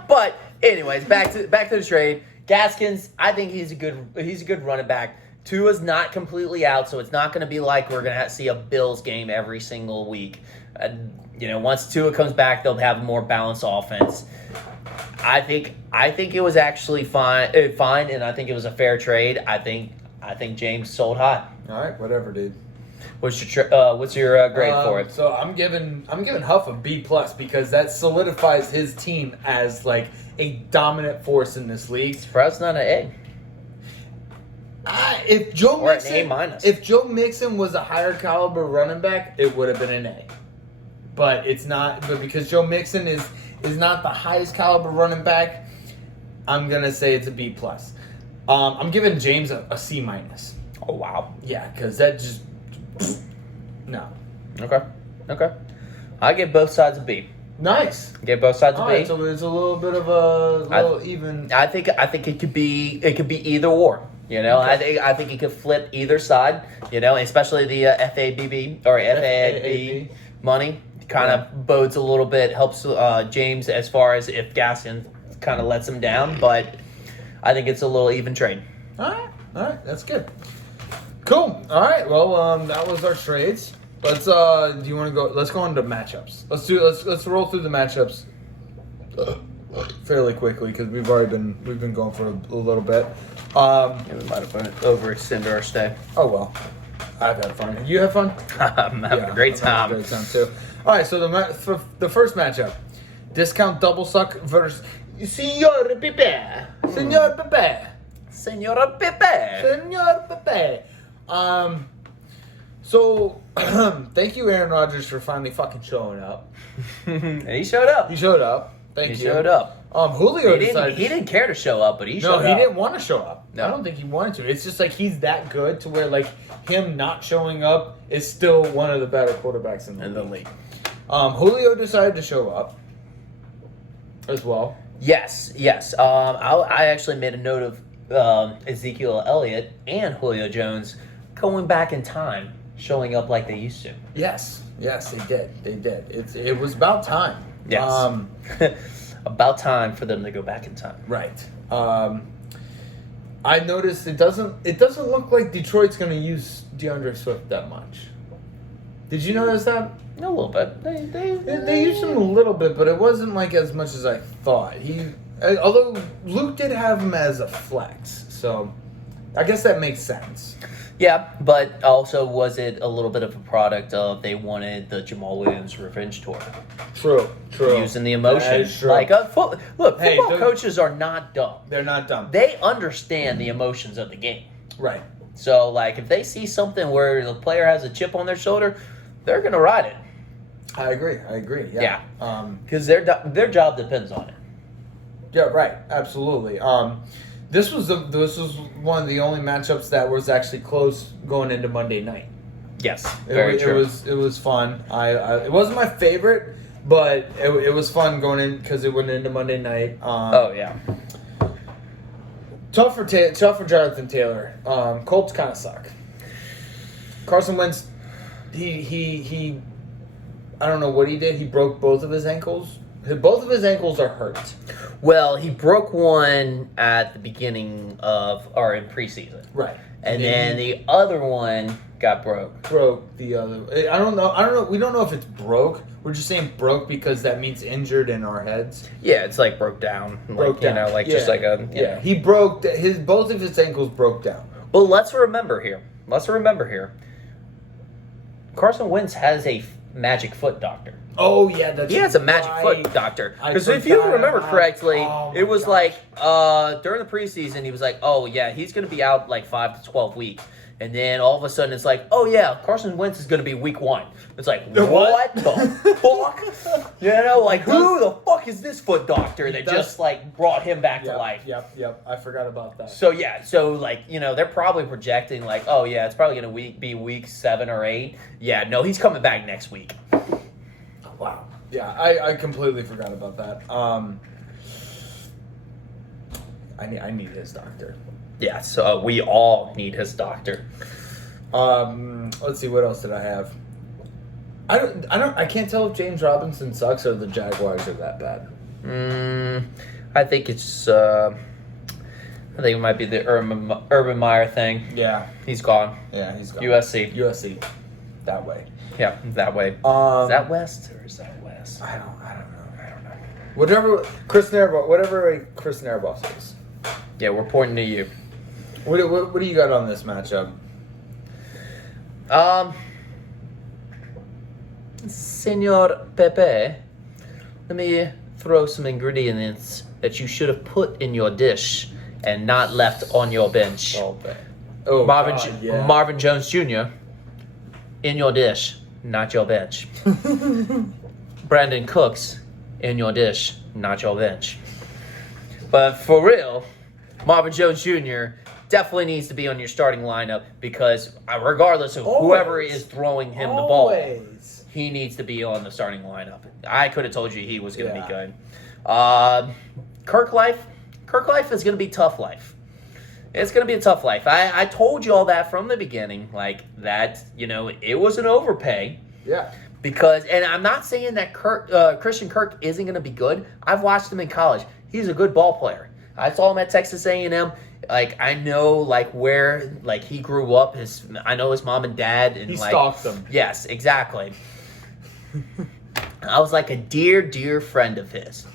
But anyways, back to the trade. Gaskins, I think he's a good running back. Tua's not completely out, so it's not going to be like we're going to see a Bills game every single week. Once Tua comes back, they'll have a more balanced offense. I think it was actually fine, and I think it was a fair trade. I think James sold hot. All right, whatever, dude. What's your grade for it? So I'm giving Huff a B+ because that solidifies his team as like a dominant force in this league. Surprised not an A. If Joe Or Mixon, an A-. if Joe Mixon was a higher caliber running back, it would have been an A. But it's not. But because Joe Mixon is not the highest caliber running back, I'm gonna say it's a B+. I'm giving James a C-. Oh wow. Yeah, because that just no. Okay. I give both sides a B. Nice. Give both sides a B. All right, so it's a little bit of a even. I think it could be either or. Okay. I think it could flip either side. Especially the FABB or FAB money kind of bodes a little bit, helps James as far as if Gaskin kind of lets him down. But I think it's a little even trade. All right, that's good. Cool. All right. Well, that was our trades. Let's. Do you want to go? Let's go on to matchups. Let's roll through the matchups fairly quickly because we've been going for a little bit. We might have overextended our stay. Oh well, I've had fun. You have fun? I'm having a great time. Having a great time too. All right. So the first matchup, discount double suck versus Senor Pepe. Senor Pepe. Senora Pepe. Senor Pepe. So, thank you, Aaron Rodgers, for finally fucking showing up. He showed up. He showed up. Thank you. He showed up. Julio He didn't care to show up, but he showed up. No, he didn't want to show up. No. I don't think he wanted to. It's just like he's that good to where like him not showing up is still one of the better quarterbacks in the league. Julio decided to show up as well. Yes. I actually made a note of Ezekiel Elliott and Julio Jones going back in time, showing up like they used to. Yes, they did. It was about time. Yes. About time for them to go back in time. Right. I noticed it doesn't look like Detroit's going to use DeAndre Swift that much. Did you notice that? A little bit. They used him a little bit, but it wasn't like as much as I thought. Although Luke did have him as a flex, so I guess that makes sense. Yeah, but also was it a little bit of a product of they wanted the Jamal Williams revenge tour? True. Using the emotion. That is true. Like, football coaches are not dumb. They're not dumb. They understand the emotions of the game. Right. So, like, if they see something where the player has a chip on their shoulder, they're going to ride it. I agree. Yeah. Because their job depends on it. Yeah, right. Absolutely. This was one of the only matchups that was actually close going into Monday night. Yes, Very true. It was fun. It wasn't my favorite, but it was fun going in because it went into Monday night. Oh yeah. Tough for Jonathan Taylor. Colts kind of suck. Carson Wentz, he I don't know what he did. He broke both of his ankles. Both of his ankles are hurt. Well, he broke one at the beginning in preseason. Right. And then the other one got broke. Broke the other. I don't know. We don't know if it's broke. We're just saying broke because that means injured in our heads. Yeah, it's like broke down. Broke down. Just like a. Yeah. He broke both of his ankles broke down. Well, let's remember here. Carson Wentz has a magic foot doctor. Oh yeah, that's he has a magic foot doctor. Because if you remember correctly, it was like during the preseason he was like, oh yeah, he's going to be out like 5 to 12 weeks. And then all of a sudden it's like, oh yeah, Carson Wentz is going to be week 1. It's like, what the fuck? You know, like who the fuck is this foot doctor that just like brought him back to life? Yep. I forgot about that. So yeah, like, you know, they're probably projecting like, oh yeah, it's probably going to be week 7 or 8. Yeah, no, he's coming back next week. Wow. Yeah, I completely forgot about that. I need his doctor. Yeah, so we all need his doctor. Let's see, what else did I have? I can't tell if James Robinson sucks or the Jaguars are that bad. I think it might be the Urban Meyer thing. Yeah. He's gone. Yeah, he's gone. USC. That way. Yeah, that way. Is that West or is that West? I don't know. Whatever Chris Nerboss is. Yeah, we're pointing to you. What do you got on this matchup? Senor Pepe, let me throw some ingredients that you should have put in your dish and not left on your bench. Oh, Marvin Jones Jr. in your dish, not your bench. Brandon Cooks in your dish, not your bench. But for real, Marvin Jones Jr. definitely needs to be on your starting lineup because regardless of whoever is throwing him the ball, he needs to be on the starting lineup. I could have told you he was going to be good. Kirk life is going to be tough life. It's going to be a tough life. I told you all that from the beginning, like that, you know, it was an overpay. Yeah. Because, and I'm not saying that Christian Kirk isn't going to be good. I've watched him in college. He's a good ball player. I saw him at Texas A&M. Like, I know, like, where, like, he grew up. I know his mom and dad. And, he like, stalked them. Yes, exactly. I was like a dear friend of his.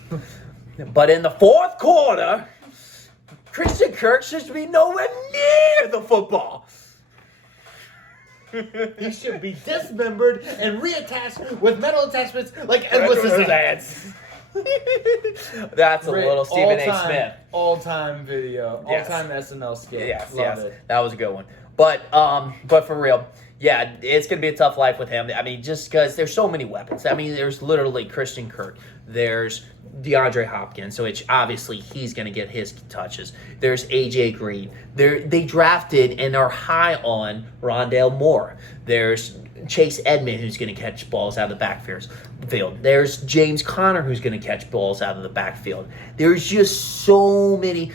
But in the fourth quarter, Christian Kirk should be nowhere near the football. He should be dismembered and reattached with metal attachments like Edward Dance. That's a little Stephen A. Smith. All-time video. Yes. All-time SNL skit. Yes, Love it. That was a good one. But for real, yeah, it's going to be a tough life with him. I mean, just because there's so many weapons. I mean, there's literally Christian Kirk. There's DeAndre Hopkins, so obviously he's going to get his touches. There's A.J. Green. They drafted and are high on Rondale Moore. There's Chase Edmond, who's going to catch balls out of the backfield. There's James Conner, who's going to catch balls out of the backfield. There's just so many.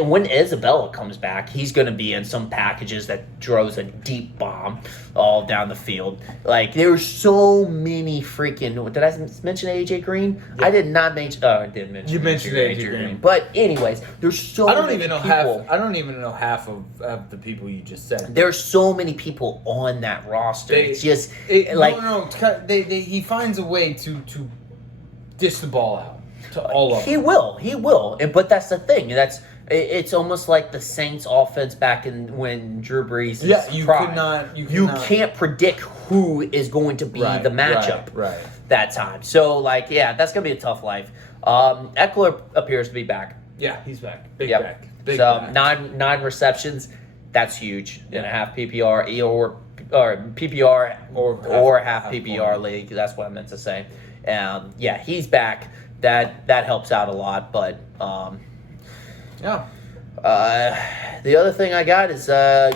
When Isabella comes back, he's going to be in some packages that throws a deep bomb all down the field. Like, there's so many freaking. Did I mention A.J. Green? Yeah. I did not mention. I did mention. You mentioned A.J. Green. But anyways, there's so many people. I don't even know half of the people you just said. There's so many people on that roster. He finds a way to dish the ball out to all of them. He will. But that's the thing. It's almost like the Saints offense back when Drew Brees is prime. You can't predict who is going to be the matchup that time. So, like, yeah, that's going to be a tough life. Eckler appears to be back. Yeah, he's back. Big back. Nine receptions. That's huge in a half PPR or PPR or half PPR league. That's what I meant to say. Yeah, he's back. That helps out a lot. But the other thing I got is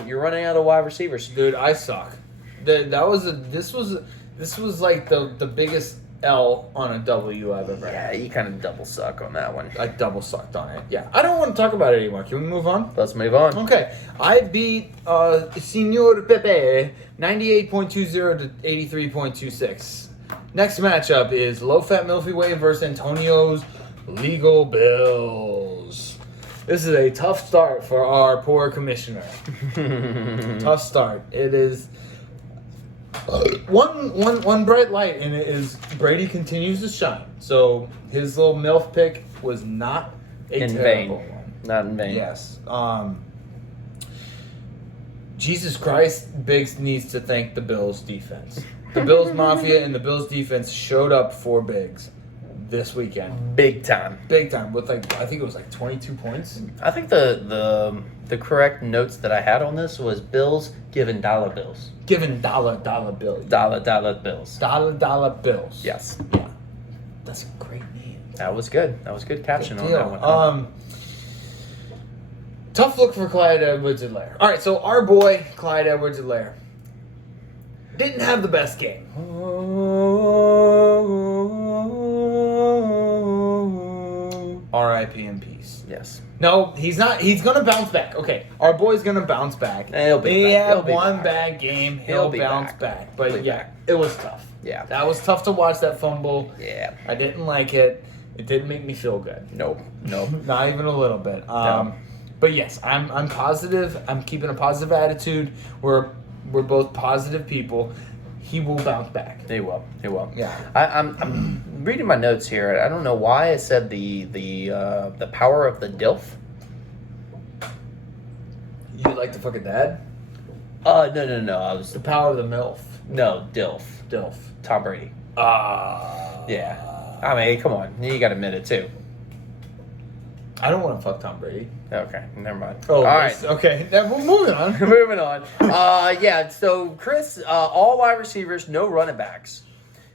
you're running out of wide receivers. Dude, I suck. This was like the biggest L on a W I've ever had. Yeah, you kind of double suck on that one. I double sucked on it. Yeah, I don't want to talk about it anymore. Can we move on? Let's move on. Okay, I beat Senor Pepe 98.20 to 83.26. Next matchup is Low Fat Milky Way versus Antonio's Legal Bills. This is a tough start for our poor commissioner. Tough start. It is one bright light, and it is Brady continues to shine. So his little MILF pick was not a terrible one. Not in vain. Yes. Jesus Christ, Biggs needs to thank the Bills defense. The Bills Mafia and the Bills defense showed up for Biggs. this weekend. Big time. Big time. With I think it was 22 points. I think the correct notes that I had on this was Bills giving dollar bills. Giving dollar bills. Dollar bills. Dollar bills. Yes. Yeah. That's a great name. That was good. That was good caption Good on deal. that one. Tough look for Clyde Edwards-Helaire. All right, so our boy Clyde Edwards-Helaire didn't have the best game. R.I.P. in peace. Yes. No, he's not. He's gonna bounce back. Okay, our boy's gonna bounce back. He'll be he back. had He'll be one back. bad game. He'll He'll be bounce back. back. But He'll be yeah, back. it was tough. Yeah. That was tough to watch that fumble. Yeah. I didn't like it. It didn't make me feel good. Nope. Not even a little bit. No. But yes, I'm positive. I'm keeping a positive attitude. We're both positive people. He will bounce back. He will. He will. Yeah. I'm reading my notes here. I don't know why I said the power of the DILF. You like to fuck a dad? No. I was The power of the MILF. no DILF. DILF. Tom Brady. Yeah. I mean, come on. You got to admit it too. I don't want to fuck Tom Brady. Okay, never mind. Oh, All right. Okay. Now, we're moving on. Moving on. Yeah, so Chris, all wide receivers, no running backs.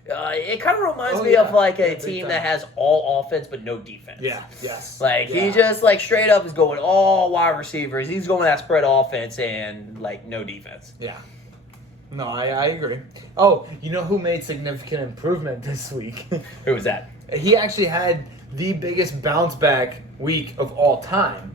It kind of reminds me of like a Yeah, big team time. that has all offense but no defense. Yeah. Yes. Like Yeah. he just like straight up is going all wide receivers. He's going that spread offense and like no defense. Yeah. No, I agree. Oh, you know who made significant improvement this week? Who was that? He actually had the biggest bounce back week of all time.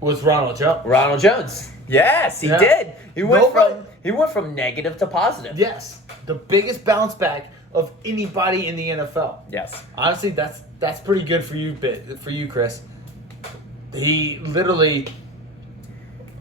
Was Ronald Jones. Ronald Jones. Yes, he Yeah. did. He Nobody- went from negative to positive. Yes, the biggest bounce back of anybody in the NFL. Yes. Honestly, that's pretty good for you, Chris. He literally,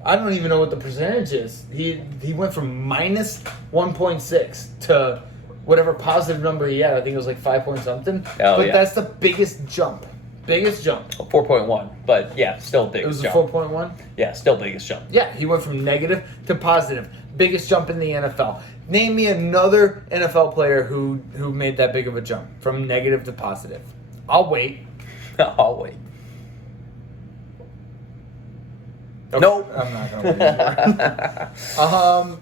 I don't even know what the percentage is. He went from minus 1.6 to whatever positive number he had. I think it was like 5 point something. Oh, but yeah. that's the biggest jump. Biggest jump. 4.1, but yeah, still big. It was a jump. 4.1. Yeah, still biggest jump. Yeah, he went from negative to positive. Biggest jump in the NFL. Name me another NFL player who made that big of a jump from negative to positive. I'll wait. I'll wait. Okay, Nope. I'm not gonna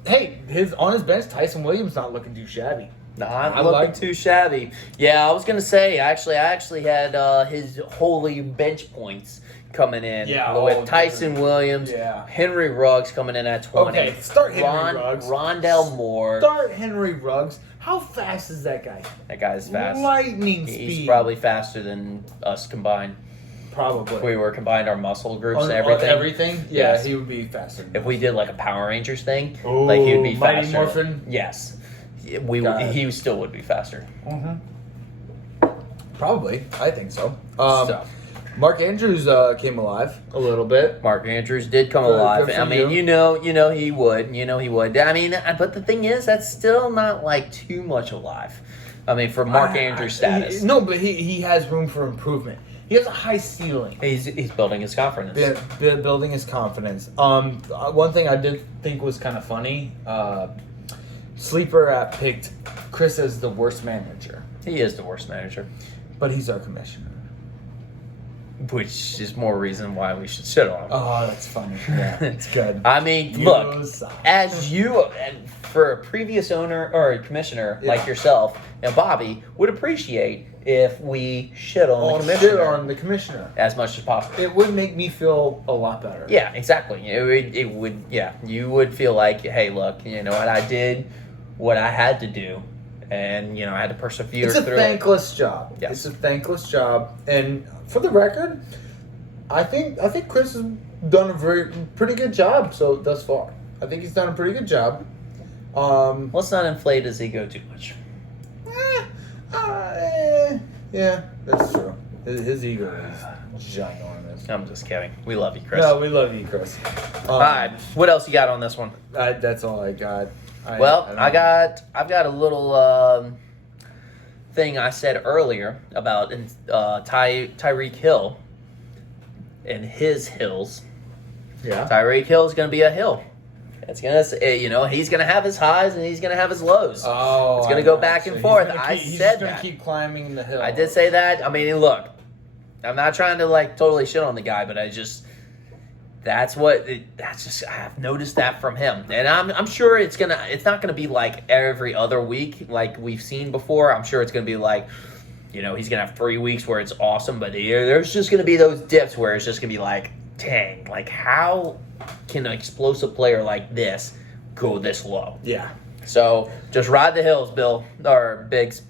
wait. Hey, on his bench, Tyson Williams not looking too shabby. Not I looking like- too shabby. Yeah, I was gonna say I actually had his holy bench points coming in. Yeah, with Tyson Williams, Yeah. Henry Ruggs coming in at 20. Okay, start Henry Ruggs. Rondell Moore. Start Henry Ruggs. How fast is that guy? That guy's fast. Lightning He's speed. probably faster than us combined. Probably. If we were combined our muscle groups, On everything. everything? Yeah, Yes. he would be faster. If we did like a Power Rangers thing, Ooh, like he would be Mighty faster. Morphin? Yes. Got it. He still would be faster. Probably. I think so. So. Mark Andrews came alive a little bit. Mark Andrews did come Good- alive. good for I mean, you. you know he would. You know he would. I mean, but the thing is, that's still not like too much alive. I mean, for Mark Andrews' status, No, but he has room for improvement. He has a high ceiling. he's building his confidence. Building his confidence. One thing I did think was kind of funny. Sleeper app picked Chris as the worst manager, He is the worst manager, but he's our commissioner. which is more reason why we should shit on him. Oh, that's funny. Yeah, it's good. I mean, You look, suck. as you, and for a previous owner or commissioner Yeah. like yourself and Bobby, would appreciate if we shit on the Oh, commissioner shit on the commissioner. as much as possible. It would make me feel a lot better. Yeah, exactly. It would, yeah. You would feel like, hey, look, you know what, I did what I had to do, and, you know, I had to persevere It's a through thankless job. Yes. It's a thankless job, and for the record, I think Chris has done a pretty good job so thus far. I think he's done a pretty good job. Let's not inflate his ego too much. Yeah, that's true. His ego is ginormous. I'm just kidding. We love you, Chris. No, we love you, Chris. All right. What else you got on this one? That's all I got. I've don't know. got a little thing I said earlier about Tyreek Hill and his hills. Yeah. Tyreek Hill is going to be a hill. It's gonna, he's gonna have his highs and he's gonna have his lows. Oh, it's gonna go back and forth. He's gonna keep climbing the hill. I did say that. I mean, look, I'm not trying to like totally shit on the guy, but I've noticed that from him, and I'm sure it's not gonna be like every other week like we've seen before. I'm sure it's gonna be like, he's gonna have 3 weeks where it's awesome, but there's just gonna be those dips where it's just gonna be like, dang, like how can an explosive player like this go this low? Yeah. So just ride the hills, Bill or Biggs.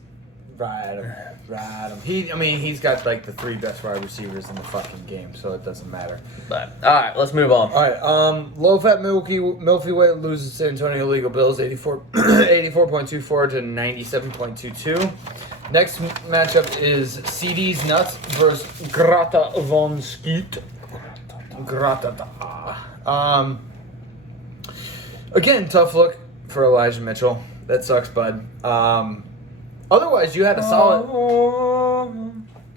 Ride him. He's got like the 3 best wide receivers in the fucking game, so it doesn't matter. But all right, let's move on. All right. Low-fat milky weight loses to Antonio Legal Bills 84.24 to 97.22. Next matchup is CD's Nuts versus Grata von Skeet. Again, tough look for Elijah Mitchell. That sucks, bud. Otherwise, you had a solid.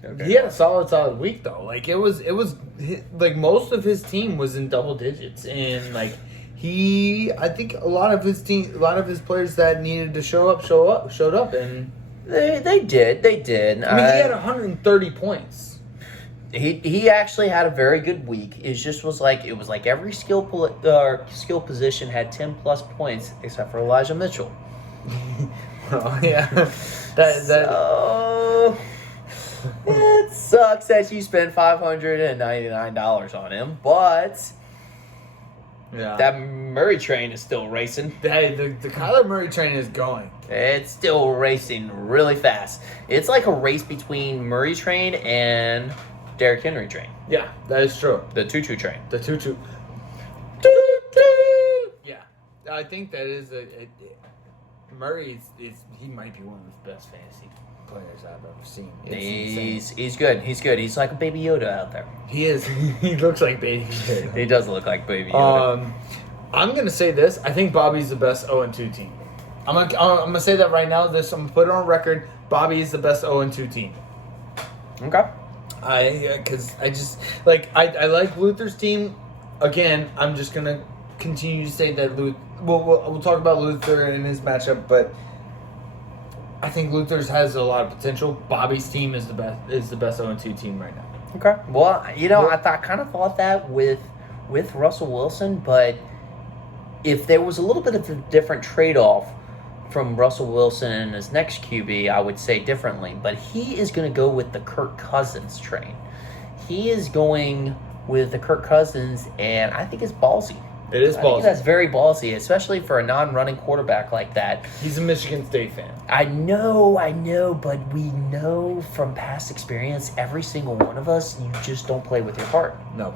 Okay. He had a solid week though. Like it was like most of his team was in double digits, and like I think a lot of his players that needed to showed up, and they did. he had 130 points. He actually had a very good week. It was like every skill position had 10 plus points except for Elijah Mitchell. Oh yeah, So it sucks that you spent $599 on him, but yeah, that Murray train is still racing. Hey, the Kyler Murray train is going. It's still racing really fast. It's like a race between Murray train and Derrick Henry train. Yeah, that is true. The tutu train. The tutu. Yeah, I think that is Murray he might be one of the best fantasy players I've ever seen. He's good. He's like a Baby Yoda out there. He is. He looks like Baby Yoda. He does look like Baby Yoda. I'm gonna say this. I think Bobby's the best 0-2 team. I'm gonna say that right now. I'm gonna put it on record. Bobby is the best 0-2 team. Okay. Because I just like I like Luther's team. Again, I'm just gonna continue to say that we'll talk about Luther in his matchup, but I think Luther's has a lot of potential. Bobby's team is the best 0-2 team right now. Okay. Well, I kind of thought that with Russell Wilson, but if there was a little bit of a different trade-off from Russell Wilson and his next QB, I would say differently. But he is going to go with the Kirk Cousins train. He is going with the Kirk Cousins, and I think it's ballsy. It is I ballsy. think that's very ballsy, especially for a non-running quarterback like that. He's a Michigan State fan. I know, but we know from past experience, every single one of us, you just don't play with your heart. No.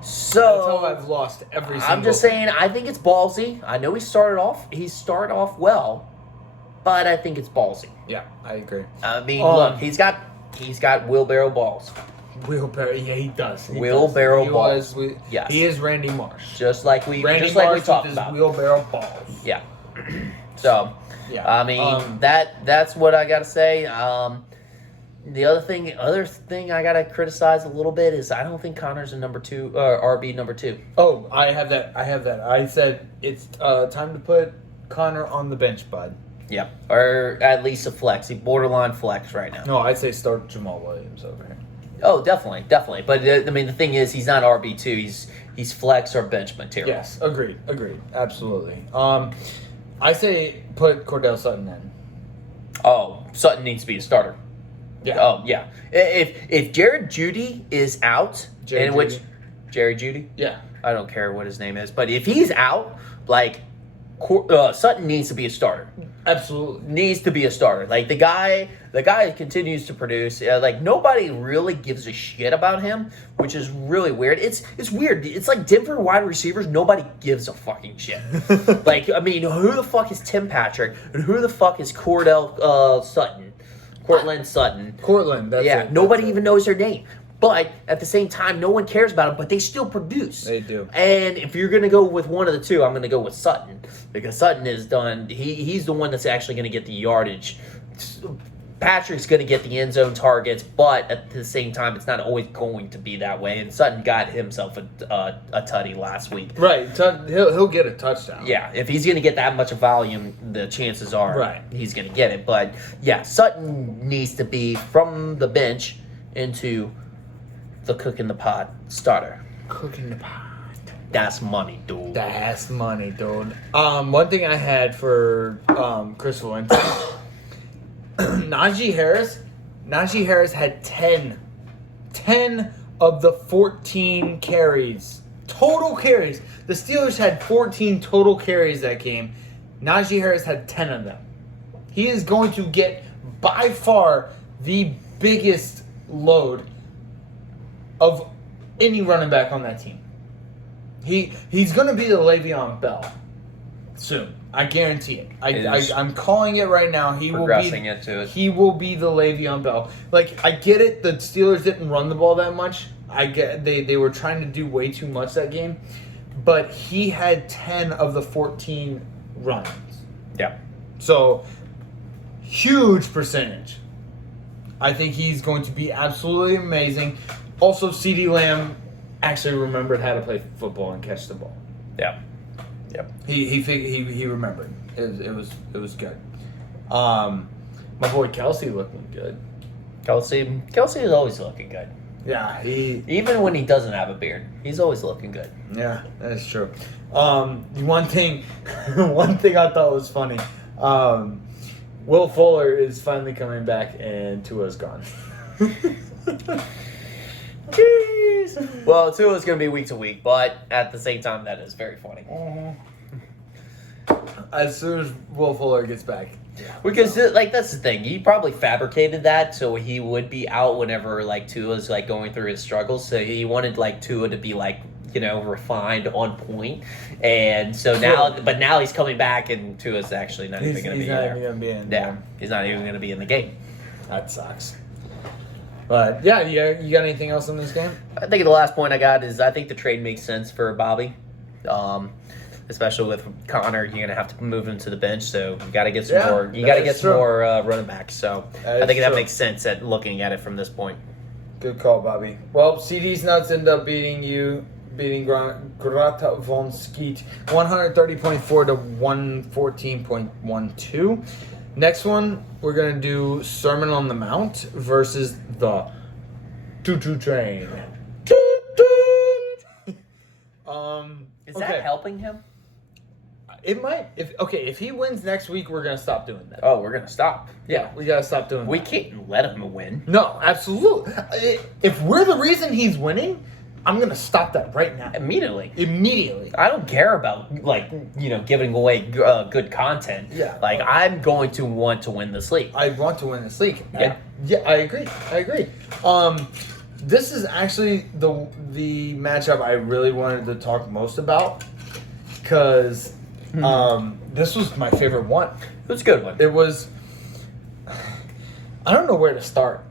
So that's how I've lost every single. I'm just saying, I think it's ballsy. I know he started off well, but I think it's ballsy. Yeah, I agree. I mean, look, he's got wheelbarrow balls. Wheelbarrow, yeah, he does. Wheelbarrow balls. Yes. He is Randy Marsh. Just like we Marsh talked with about. His wheelbarrow balls. Yeah. So, yeah. I mean, that's what I got to say. The other thing I gotta criticize a little bit is I don't think Connor's a number 2 RB number 2. Oh, I have that. I said it's time to put Connor on the bench, bud. Yeah, or at least a flex. He's borderline flex right now. No, I'd say start Jamal Williams over here. Oh, definitely. But I mean, the thing is, he's not RB2. He's flex or bench material. Yes, agreed, absolutely. I say put Cordell Sutton in. Oh, Sutton needs to be a starter. Yeah. Oh, yeah. If Jared Judy is out, Jerry Judy? Yeah. I don't care what his name is, but if he's out, like Sutton needs to be a starter. Absolutely needs to be a starter. Like the guy continues to produce. Like nobody really gives a shit about him, which is really weird. It's weird. It's like Denver wide receivers. Nobody gives a fucking shit. Like I mean, who the fuck is Tim Patrick and who the fuck is Cordell Sutton? Cortland Sutton. Cortland. That's yeah. it. Nobody even knows their name. But at the same time, no one cares about them, but they still produce. They do. And if you're going to go with one of the two, I'm going to go with Sutton. Because Sutton is done. He's the one that's actually going to get the yardage Patrick's going to get the end zone targets, but at the same time, it's not always going to be that way. And Sutton got himself a tutty last week. Right. He'll get a touchdown. Yeah, if he's going to get that much volume, the chances are he's going to get it. But, yeah, Sutton needs to be from the bench into the cook in the pot starter. Cook in the pot. That's money, dude. That's money, dude. One thing I had for Chris Valencia, Najee Harris had 10 of the 14 carries. Total carries. The Steelers had 14 total carries that game. Najee Harris had 10 of them. He is going to get by far the biggest load of any running back on that team. He's going to be the Le'Veon Bell soon. I guarantee it. I'm calling it right now. He will be the Le'Veon Bell. Like, I get it. The Steelers didn't run the ball that much. I get they were trying to do way too much that game, but he had 10 of the 14 runs. Yeah. So huge percentage. I think he's going to be absolutely amazing. Also, CeeDee Lamb actually remembered how to play football and catch the ball. Yeah. Yep. He remembered. It was good. My boy Kelsey looking good. Kelsey is always looking good. Yeah, even when he doesn't have a beard, he's always looking good. Yeah, that's true. One thing I thought was funny. Will Fuller is finally coming back, and Tua's gone. Jeez. Well, Tua's going to be week to week, but at the same time, that is very funny. As soon as Will Fuller gets back. Because, that's the thing. He probably fabricated that so he would be out whenever, Tua's, going through his struggles. So he wanted, Tua to be, refined, on point. And so now he's coming back, and Tua's actually not even going to be there. He's not even going to be in. Yeah, he's not even going to be in the game. That sucks. But, yeah, you got anything else on this game? I think the last point I got is I think the trade makes sense for Bobby. Especially with Connor, you're gonna have to move him to the bench, so you got to get some more. You got to get some more running backs. So I think that makes sense at looking at it from this point. Good call, Bobby. Well, CD's nuts end up beating Grata von Skeet 130.4 to 114.12. Next one, we're gonna do Sermon on the Mount versus the Choo Choo Train. Is that helping him? It might. If he wins next week, we're gonna stop doing that. Oh, we're gonna stop. Yeah, we gotta stop doing that. We can't let him win. No, absolutely. If we're the reason he's winning, I'm gonna stop that right now. Immediately. I don't care about giving away good content. Yeah. I'm going to want to win this league. I want to win this league. Yeah. I agree. This is actually the matchup I really wanted to talk most about because this was my favorite one. It was a good one. It was. I don't know where to start.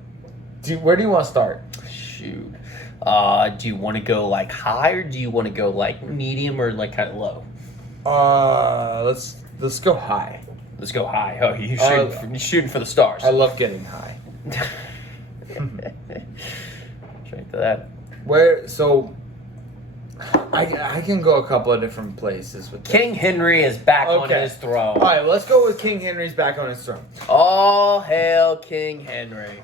Where do you want to start? Shoot. Do you want to go high or do you want to go medium or kind of low? Let's go high. Let's go high. Oh, you're shooting for the stars. I love getting high. Straight to that. I can go a couple of different places with King Henry is back on his throne. All right, let's go with King Henry's back on his throne. All hail King Henry.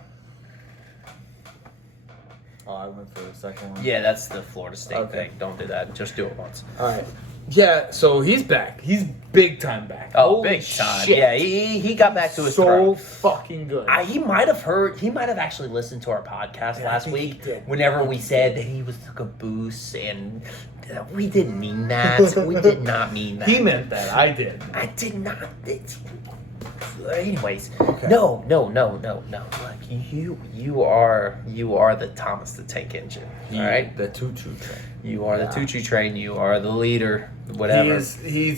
Oh, I went for the second one. Yeah, that's the Florida State thing. Don't do that. Just do it once. All right. Yeah, so he's back. He's big time back. Oh, Holy big time. Shit. Yeah, he got back to his throne. So fucking good. He might have actually listened to our podcast last week whenever we said that he was the caboose, and we didn't mean that. We did not mean that. He meant that. I did. I did not. Anyways, okay. No. Look, you are the Thomas the Tank Engine. All right, the choo-choo train. You are the choo-choo train. You are the leader. Whatever. He's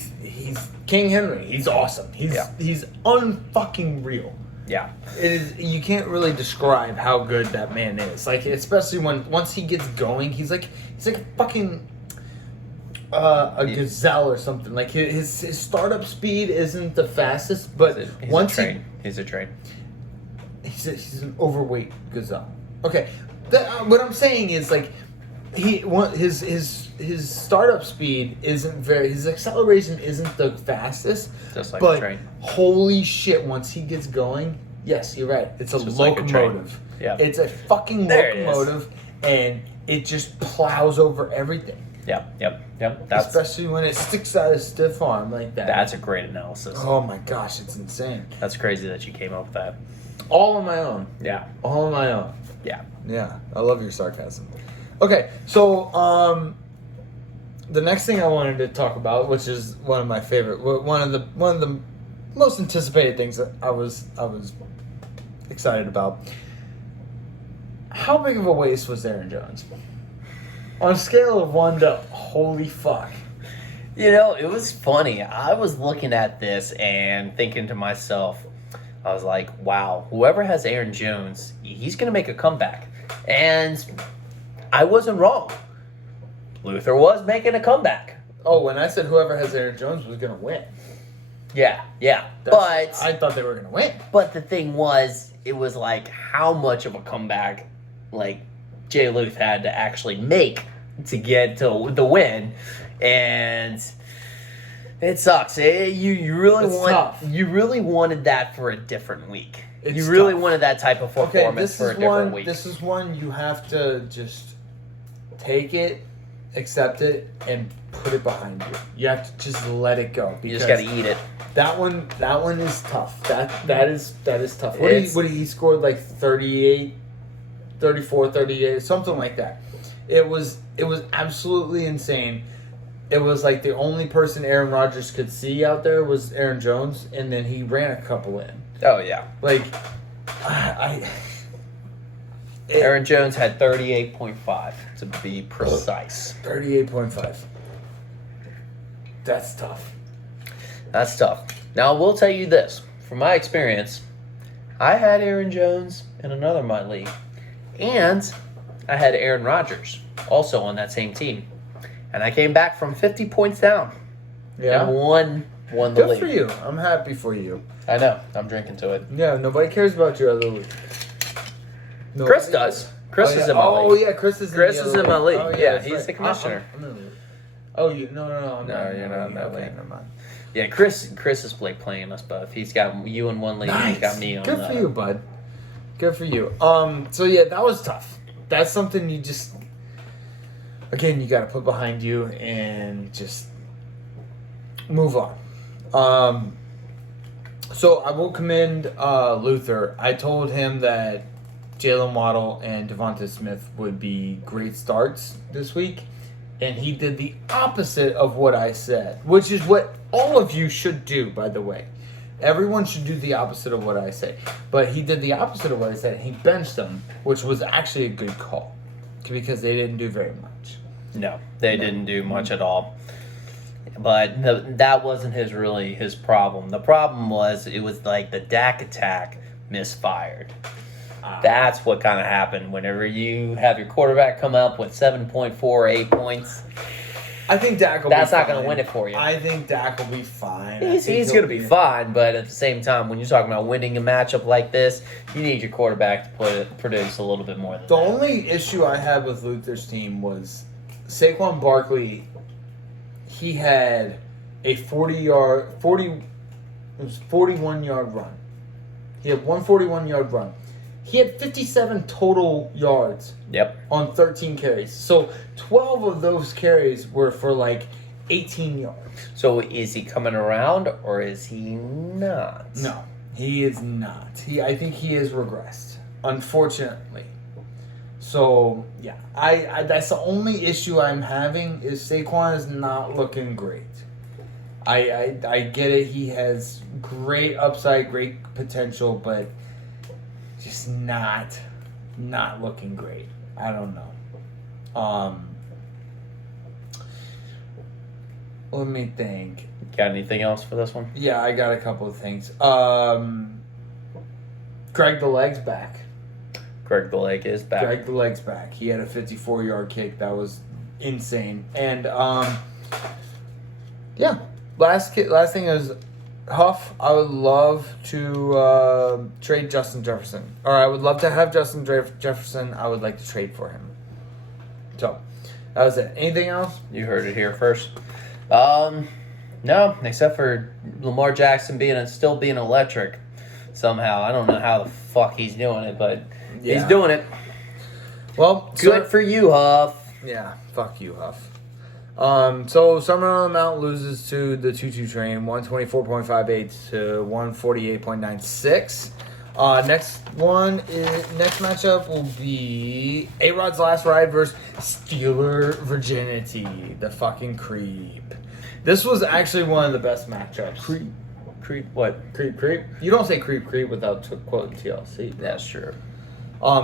King Henry. He's awesome. He's unfucking real. Yeah. It is. You can't really describe how good that man is. Especially once he gets going, he's like a fucking gazelle or something. His startup speed isn't the fastest, but he's a train. he's an overweight gazelle. Okay, what I'm saying is like his startup speed isn't his acceleration isn't the fastest. Just like but a train. Holy shit! Once he gets going, yes, you're right. It's a just like a locomotive. train. Yeah. It's a fucking There it is. locomotive, and it just plows over everything. Yep. Especially when it sticks out a stiff arm like that. That's a great analysis. Oh my gosh, it's insane. That's crazy that you came up with that. All on my own. Yeah. All on my own. Yeah. Yeah, I love your sarcasm. Okay, so the next thing I wanted to talk about, which is one of my favorite, one of the most anticipated things that I was excited about. How big of a waste was Aaron Jones? On a scale of 1 to holy fuck. You know, it was funny. I was looking at this and thinking to myself, I was like, wow, whoever has Aaron Jones, he's going to make a comeback. And I wasn't wrong. Luther was making a comeback. Oh, when I said whoever has Aaron Jones was going to win. Yeah. I thought they were going to win. But the thing was, it was like how much of a comeback like Jay Luth had to actually make to get to the win. And it sucks. You really wanted that for a different week. It's you really tough. wanted that type of performance for a different week. This is one you have to just take it, accept it, and put it behind you. You have to just let it go. You just got to eat it. That one is tough. That is tough. What did he scored like 38, 34, 38, something like that. It was absolutely insane. It was like the only person Aaron Rodgers could see out there was Aaron Jones, and then he ran a couple in. Oh, yeah. Like, Aaron Jones had 38.5 to be precise. 38.5. That's tough. That's tough. Now, I will tell you this. From my experience, I had Aaron Jones in another of my league. And I had Aaron Rodgers also on that same team. And I came back from 50 points down. Yeah. And won the Good league. for you. I'm happy for you. I know. I'm drinking to it. Yeah, nobody cares about your other league. Chris does. Chris is in my league. Oh, yeah, Chris is in my league. Oh, yeah, that's he's right. the commissioner. I'm in the league. Oh, you? No, you're not in that okay, league. never mind. Yeah, Chris is playing us both. He's got you in one league, and he's got me on Good the for other. you, bud. Good for you. So yeah, that was tough. That's something you just, again, you got to put behind you and just move on. So I will commend Luther. I told him that Jalen Waddle and Devonta Smith would be great starts this week, and he did the opposite of what I said, which is what all of you should do, by the way. Everyone should do the opposite of what I say. But he did the opposite of what I said. He benched them, which was actually a good call because they didn't do very much. No, they didn't do much at all. But that wasn't his problem. The problem was it was like the Dak attack misfired. That's what kind of happened whenever you have your quarterback come up with 7.4, 8 points. I think Dak will That's be not fine. going to win it for you. I think Dak will be fine. He's going to be fine, but at the same time, when you're talking about winning a matchup like this, you need your quarterback to produce a little bit more than The that. only issue I had with Luther's team was Saquon Barkley. He had a 41-yard run. He had one 41-yard run. He had 57 total yards. Yep. On 13 carries. So 12 of those carries were for like 18 yards. So is he coming around or is he not? No, he is not. I think he has regressed, unfortunately. So yeah, I that's the only issue I'm having is Saquon is not looking great. I get it. He has great upside, great potential, but just not looking great. I don't know. Let me think. Got anything else for this one? Yeah, I got a couple of things. Greg the Leg's back. Greg the Leg is back. Greg the Leg's back. He had a 54-yard kick. That was insane. And yeah, last thing is Huff, I would love to trade Justin Jefferson. Or I would love to have Justin Jefferson. I would like to trade for him. So, that was it. Anything else? You heard it here first. No, except for Lamar Jackson still being electric somehow. I don't know how the fuck he's doing it, but he's doing it. Well, good for you, Huff. Yeah, fuck you, Huff. So Summer on the Mount loses to the 2-2 train, 124.58 to 148.96. Next matchup will be A-Rod's Last Ride versus Steeler Virginity, the fucking creep. This was actually one of the best matchups. Creep what? Creep. You don't say creep without quoting TLC. That's true.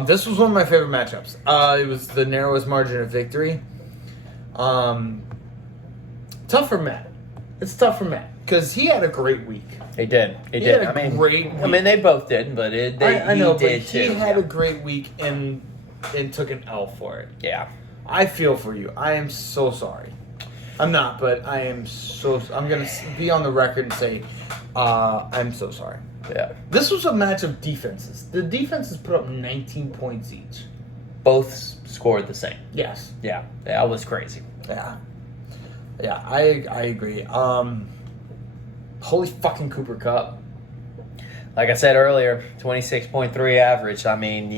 This was one of my favorite matchups. It was the narrowest margin of victory. Tough for Matt. It's tough for Matt because he had a great week. He did. He had a great week. I mean, they both did, but he had a great week and took an L for it. Yeah. I feel for you. I am so sorry. I'm not, but I am so. I'm gonna be on the record and say, I'm so sorry. Yeah. This was a match of defenses. The defenses put up 19 points each. Both scored the same. Yes. Yeah. That was crazy. Yeah. Yeah, I agree. Holy fucking Cooper Kupp. Like I said earlier, 26.3 average. I mean,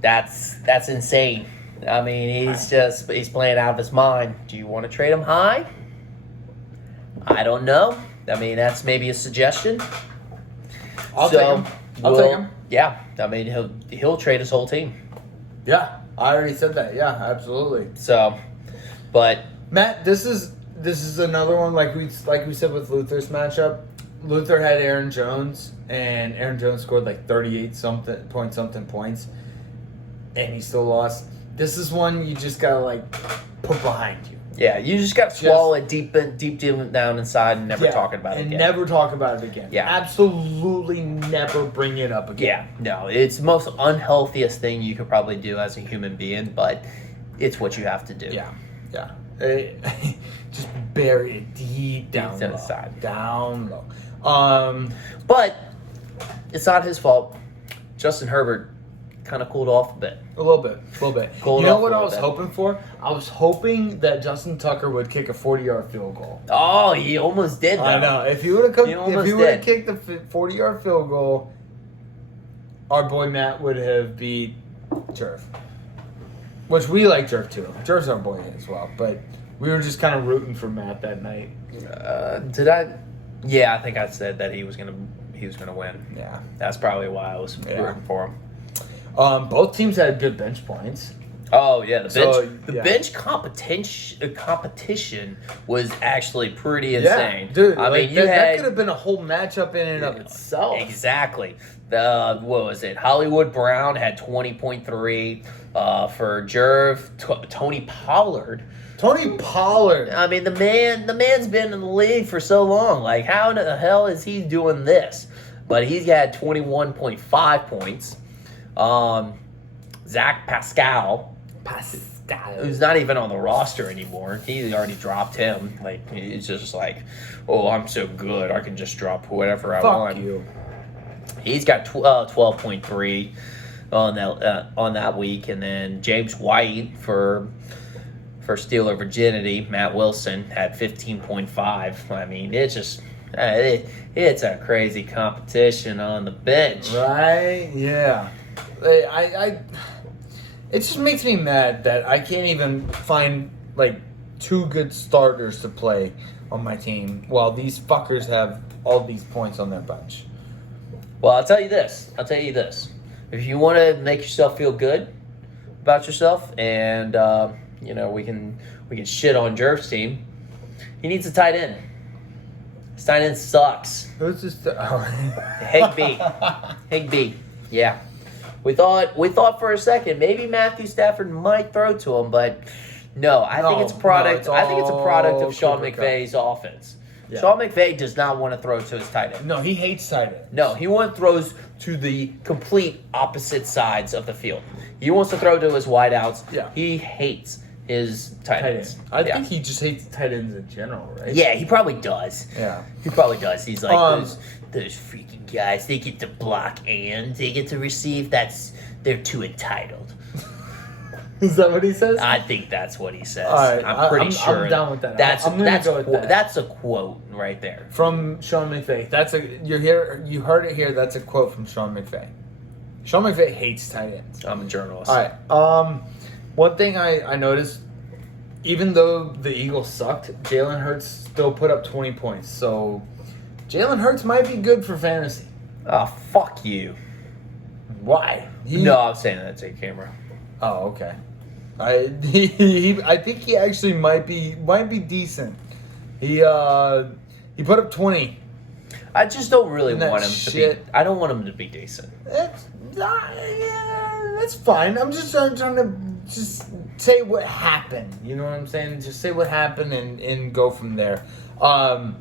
that's insane. I mean, he's playing out of his mind. Do you want to trade him high? I don't know. I mean, that's maybe a suggestion. I'll take him. Take him. Yeah, I mean, he'll trade his whole team. Yeah, I already said that. Yeah, absolutely. So, but Matt, this is another one like we said with Luther's matchup. Luther had Aaron Jones, and Aaron Jones scored like 38 something points, and he still lost. This is one you just gotta like put behind you. Yeah, you just got to swallow it deep down inside and never talk about it again. Never talk about it again. Yeah. Absolutely never bring it up again. Yeah, no, it's the most unhealthiest thing you could probably do as a human being, but it's what you have to do. Yeah. Just bury it deep down low. Inside. Down low. But it's not his fault. Justin Herbert kind of cooled off a bit. A little bit. You know what I was bit. hoping for? I was hoping that Justin Tucker would kick a 40-yard field goal. Oh, he almost did, though. I know. If he would have kicked the 40-yard field goal, our boy Matt would have beat Jerv. Which we like Jerv too. Jerv's our boy as well. But we were just kind of rooting for Matt that night. Did I? Yeah, I think I said that he was gonna win. Yeah. That's probably why I was rooting for him. Both teams had good bench points. Oh yeah, the bench competition was actually pretty insane. Yeah, dude. I mean, that could have been a whole matchup in and of itself. Exactly. What was it? Hollywood Brown had 20.3 for Jerv. Tony Pollard. I mean, the man's been in the league for so long. Like, how in the hell is he doing this? But he's had 21.5 points. Zach Pascal, who's not even on the roster anymore. He already dropped him. Like, he's just like, oh, I'm so good, I can just drop whatever I want. Fuck you. He's got 12.3 on that week, and then James White for Steeler Virginity, Matt Wilson had 15.5. I mean, it's just it's a crazy competition on the bench, right? Yeah. It just makes me mad that I can't even find like two good starters to play on my team while these fuckers have all these points on their bench. Well, I'll tell you this. If you want to make yourself feel good about yourself, and we can shit on Jerv's team, he needs a tight end. His tight end sucks. Who's this? Higbee. Yeah. We thought for a second maybe Matthew Stafford might throw to him, but no. I think it's a product of Sean McVay's offense. Yeah. Sean McVay does not want to throw to his tight end. No, he hates tight end. No, he wants throws to the complete opposite sides of the field. He wants to throw to his wideouts. Yeah. He hates his tight ends. I think he just hates tight ends in general, right? Yeah, he probably does. Yeah. He probably does. He's like, those freaking guys, they get to block and they get to receive. They're too entitled. Is that what he says? I think that's what he says. All right, I'm pretty sure. I'm down with that. That's I'm gonna go with that. That's a quote right there. From Sean McVay. You heard it here. That's a quote from Sean McVay. Sean McVay hates tight ends. I'm a journalist. All right. One thing I noticed, even though the Eagles sucked, Jalen Hurts still put up 20 points. So Jalen Hurts might be good for fantasy. Oh, fuck you. Why? No, I'm saying that to your camera. Oh, okay. I think he actually might be decent. He put up 20. I just don't really Isn't that want him shit? to be. I don't want him to be decent. That's fine. I'm just trying to just say what happened. You know what I'm saying? Just say what happened and go from there. Let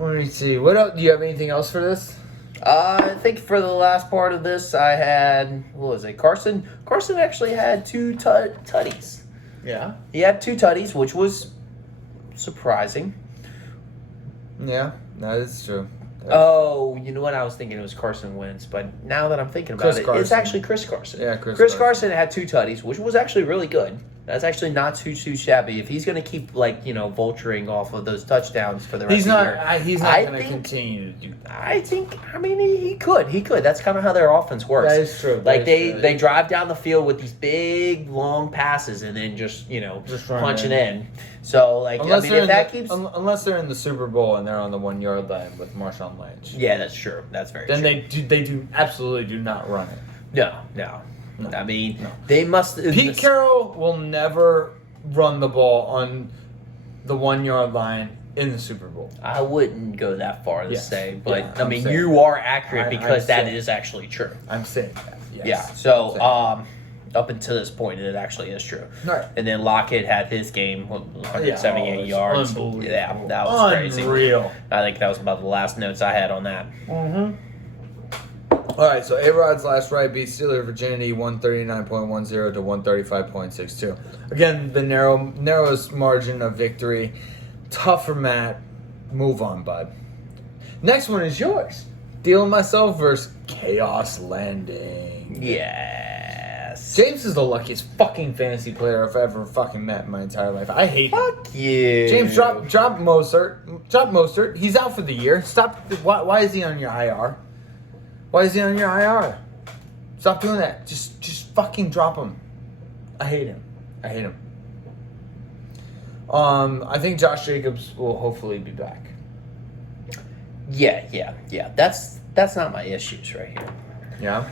me see. What else? Do you have anything else for this? I think for the last part of this, I had, what was it, Carson? Carson actually had 2 tutties. Yeah. He had 2 tutties, which was surprising. Yeah, that is true. Oh, you know what? I was thinking it was Carson Wentz, but now that I'm thinking about it, it's actually Chris Carson. Yeah, Chris Carson had 2 tutties, which was actually really good. That's actually not too shabby. If he's going to keep, vulturing off of those touchdowns for the rest of the year. He's not going to continue to do that. He could. He could. That's kind of how their offense works. That is true. They drive down the field with these big, long passes and then just punching in. So, unless they're in the Super Bowl and they're on the 1 yard line with Marshawn Lynch. Yeah, that's true. That's very true. Then they absolutely do not run it. No. No. They must. Pete Carroll will never run the ball on the 1 yard line in the Super Bowl. I wouldn't go that far to say, but yeah, you are accurate because that is actually true. I'm saying that. Yes. Yeah. So, up until this point, it actually is true. Right. And then Lockett had his game, 178 yards. Unbelievable. Yeah, that was crazy. Unreal. I think that was about the last notes I had on that. Mm-hmm. All right, so A-Rod's last ride beat Steeler virginity 139.10 to 135.62. Again, the narrowest margin of victory. Tough for Matt. Move on, bud. Next one is yours. Deal with myself versus Chaos Landing. Yes. James is the luckiest fucking fantasy player I've ever fucking met in my entire life. I hate him. Fuck you. James, drop Mostert. Drop Mostert. He's out for the year. Stop. Why is he on your IR? Why is he on your IR? Stop doing that. Just fucking drop him. I hate him. I think Josh Jacobs will hopefully be back. Yeah. That's not my issues right here. Yeah?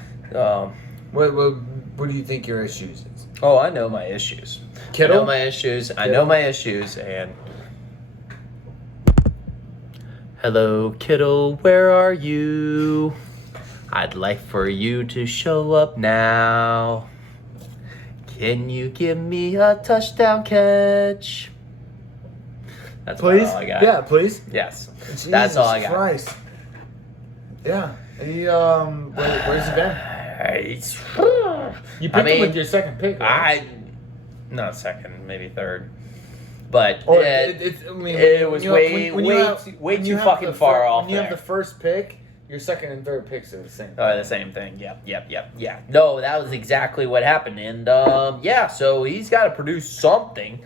What do you think your issues is? Oh, I know my issues. Kittle? I know my issues, and... Hello, Kittle, where are you? I'd like for you to show up now. Can you give me a touchdown catch? That's Please? all I got. Yeah, please. Yes. Jesus That's all I got. Christ. Yeah. He, where's he been? You picked him with your second pick, right? Not second, maybe third. But Or it was way too fucking far off. When you have the first pick, your second and third picks are the same. The same thing. Yep. No, that was exactly what happened. And so he's got to produce something.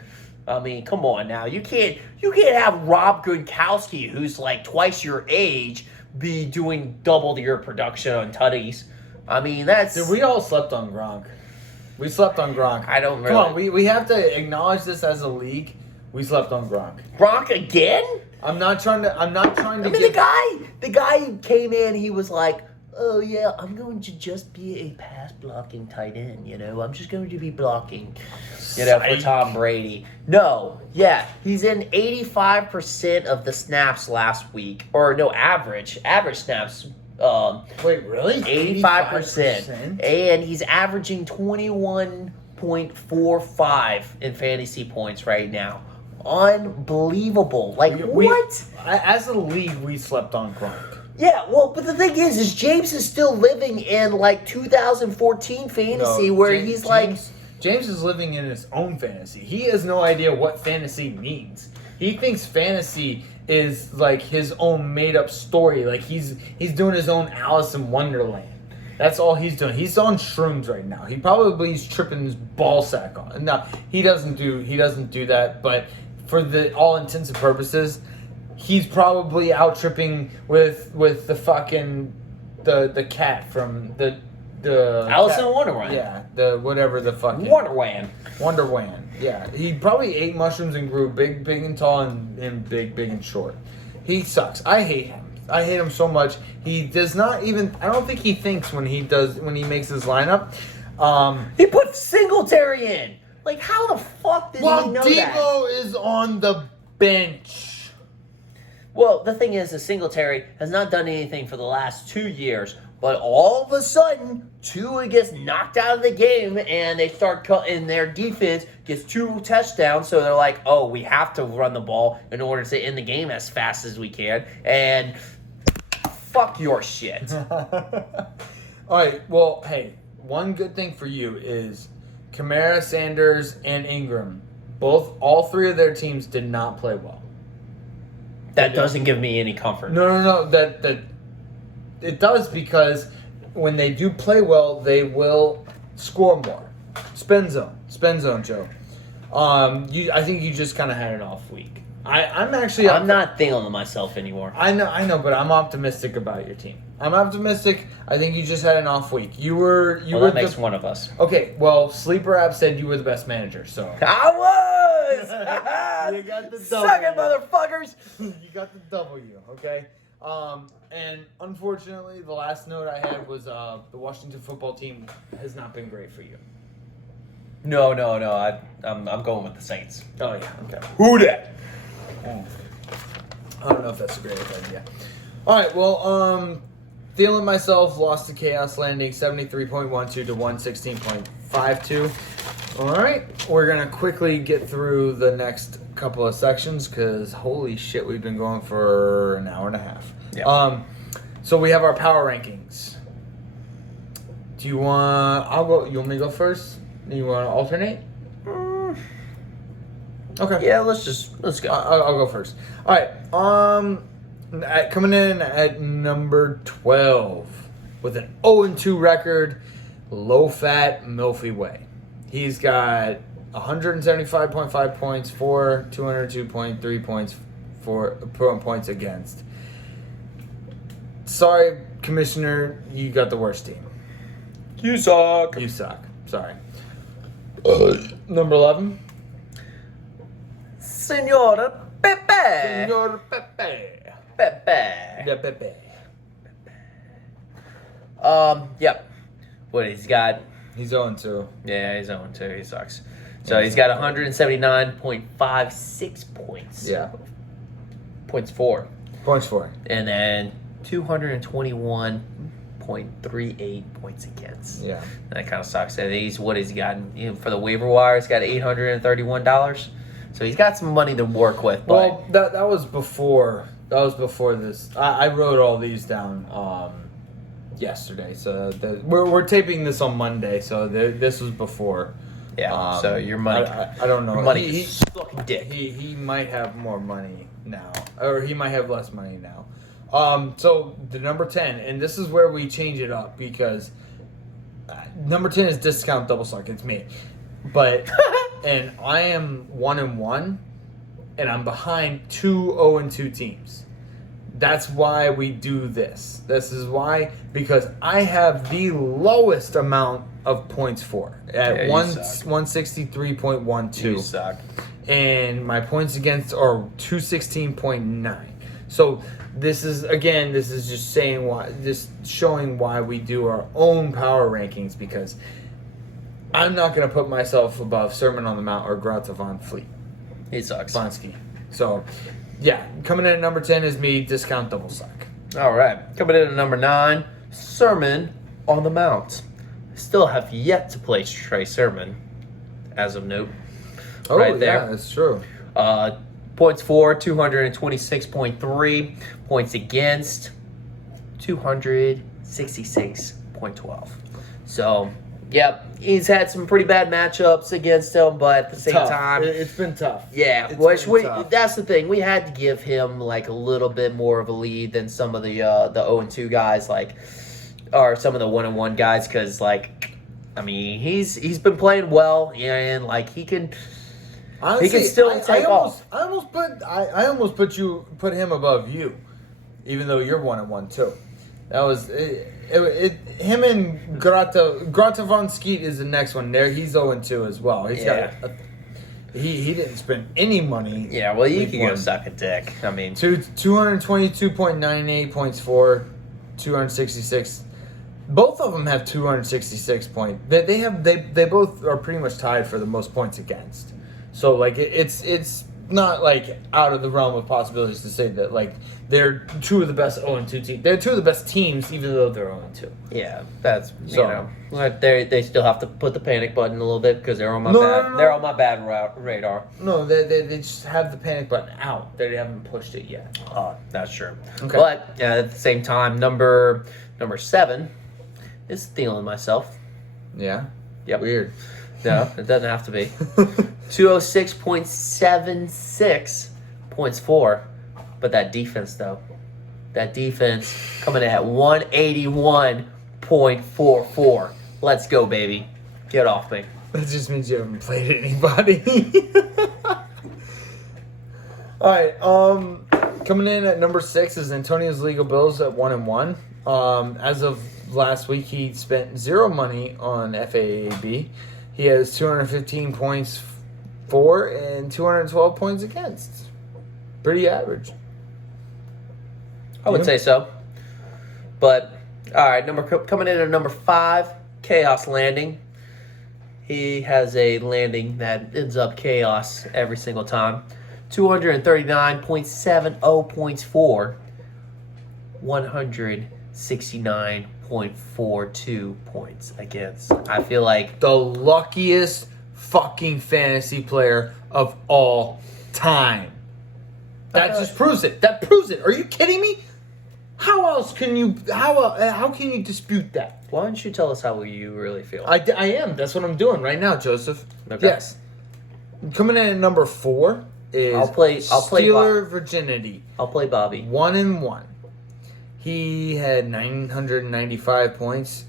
I mean, come on now. You can't have Rob Gronkowski, who's like twice your age, be doing double your production on tutties. I mean, that's... Dude, we all slept on Gronk. We slept on Gronk. I don't really... Come on, we have to acknowledge this as a league. We slept on Gronk. Gronk again? I'm not trying to. I mean, the guy came in. He was like, "Oh yeah, I'm going to just be a pass blocking tight end. I'm just going to be blocking, for Tom Brady." No, yeah, he's in 85% of the snaps last week, or no, average snaps. Wait, really? 85%, and he's averaging 21.45 in fantasy points right now. Unbelievable. What? As a league, we slept on Gronk. Yeah, well, but the thing is James is still living in 2014 fantasy James is living in his own fantasy. He has no idea what fantasy means. He thinks fantasy is like his own made-up story. Like he's doing his own Alice in Wonderland. That's all he's doing. He's on shrooms right now. He probably is tripping his ball sack on. No, he doesn't do that. But for the all intents and purposes, he's probably out tripping with the fucking the cat from the Alice in Wonderland. Yeah, the whatever the fucking Wonderland. Yeah, he probably ate mushrooms and grew big and tall and big and short. He sucks. I hate him. I hate him so much. He does not even. I don't think he thinks when he makes his lineup. He put Singletary in. Like, how the fuck did he know that? Debo is on the bench. Well, the thing is, the Singletary has not done anything for the last 2 years. But all of a sudden, Tua gets knocked out of the game, and they start cutting their defense, gets 2 touchdowns, so they're like, oh, we have to run the ball in order to end the game as fast as we can, and fuck your shit. All right, well, hey, one good thing for you is Kamara, Sanders, and Ingram, all 3 of their teams did not play well. That doesn't give me any comfort. No, that it does, because when they do play well, they will score more. Spend zone, Joe. I think you just kind of had an off week. I'm not feeling myself anymore. I know, but I'm optimistic about your team. I'm optimistic. I think you just had an off week. That makes one of us. Okay, well, Sleeper App said you were the best manager, so I was. You got the W. Suck it, motherfuckers. You got the W. Okay. And unfortunately, the last note I had was the Washington football team has not been great for you. No. I'm going with the Saints. Oh yeah. Okay. Who dat? I don't know if that's a great idea. All right. Well, feeling myself lost to Chaos Landing 73.12 to 116.52. All right. We're gonna quickly get through the next couple of sections because holy shit, we've been going for an hour and a half. Yeah. So we have our power rankings. Do you want? I'll go. You want me to go first? You want to alternate? Okay. Yeah, let's go. I'll go first. All right. Coming in at number 12 with an 0-2 record, low fat Milky Way. He's got 175.5 points for 202.3 points for points against. Sorry, Commissioner, you got the worst team. You suck. You suck. Sorry. Number 11. Senora Pepe. Senor Pepe. Pepe. Yeah, Pepe. Yep. What he's got? He's 0-2. Yeah, he's 0-2. He sucks. So he's got 179.56 points. Yeah. Points for. And then 221.38 points against. Yeah. That kind of sucks. And what he's gotten for the waiver wire, he's got $831. So he's got some money to work with. But Well, that was before. That was before this. I wrote all these down yesterday. So we're taping this on Monday. So this was before. yeah. So your money. I don't know. Your money is fucking dick. He might have more money now, or he might have less money now. So the number 10, and this is where we change it up because number 10 is discount double suck. It's me, but and I am 1-1, and I'm behind 2 0-2 teams. That's why we do this. This is why, because I have the lowest amount of points for at 163.12. You suck. And my points against are 216.9. So this is just showing why we do our own power rankings, because I'm not going to put myself above Sermon on the Mount or Grout Von Fleet. He sucks. Bonsky. So, yeah, coming in at number 10 is me, discount double suck. All right. Coming in at number 9, Sermon on the Mount. Still have yet to play Trey Sermon, as of note. Oh, right there. Yeah, that's true. Points for, 226.3. Points against, 266.12. So, Yep, he's had some pretty bad matchups against him, but at the same Tough. time, It's been tough. yeah, It's which been tough. that's the thing. We had to give him like a little bit more of a lead than some of the 0-2 guys, like, or some of the 1-1 guys, because like, I mean, he's been playing well, and like he can Honestly, still take off. I almost put him above you, even though you're 1-1 too. That was him and Grata von Skeet is the next one. There, he's 0-2 as well. He's got he didn't spend any money. Yeah, well, you can go suck a dick. I mean, 222.98 points for 266. Both of them have 266 points. They both are pretty much tied for the most points against. So like it's not like out of the realm of possibilities to say that like they're two of the best 0-2 teams. They're two of the best teams, even though they're 0-2. yeah, that's So- you know, like, they still have to put the panic button a little bit because they're on my No. they're on my bad radar. No, they just have the panic button out. They haven't pushed it yet. That's true. Okay. But at the same time, number 7 is stealing myself. Yeah. Yep. Weird. No, it doesn't have to be. 206.76 points for. But that defense, though. That defense coming in at 181.44. Let's go, baby. Get off me. That just means you haven't played anybody. All right. Coming in at number 6 is Antonio's Legal Bills at 1-1. As of last week, he spent 0 money on FAAB. He has 215 points for and 212 points against. Pretty average. I would say so. But, all right, coming in at number 5, Chaos Landing. He has a landing that ends up chaos every single time. 239.70 points for. 169.42 points against. I feel like The luckiest fucking fantasy player of all time. That just proves it. That proves it. Are you kidding me? How else can you? How can you dispute that? why don't you tell us how you really feel? I am. That's what I'm doing right now, Joseph. Okay. Yes. Coming in at number 4 is I'll play Steeler Virginity. I'll play Bobby. 1-1. He had 995 points,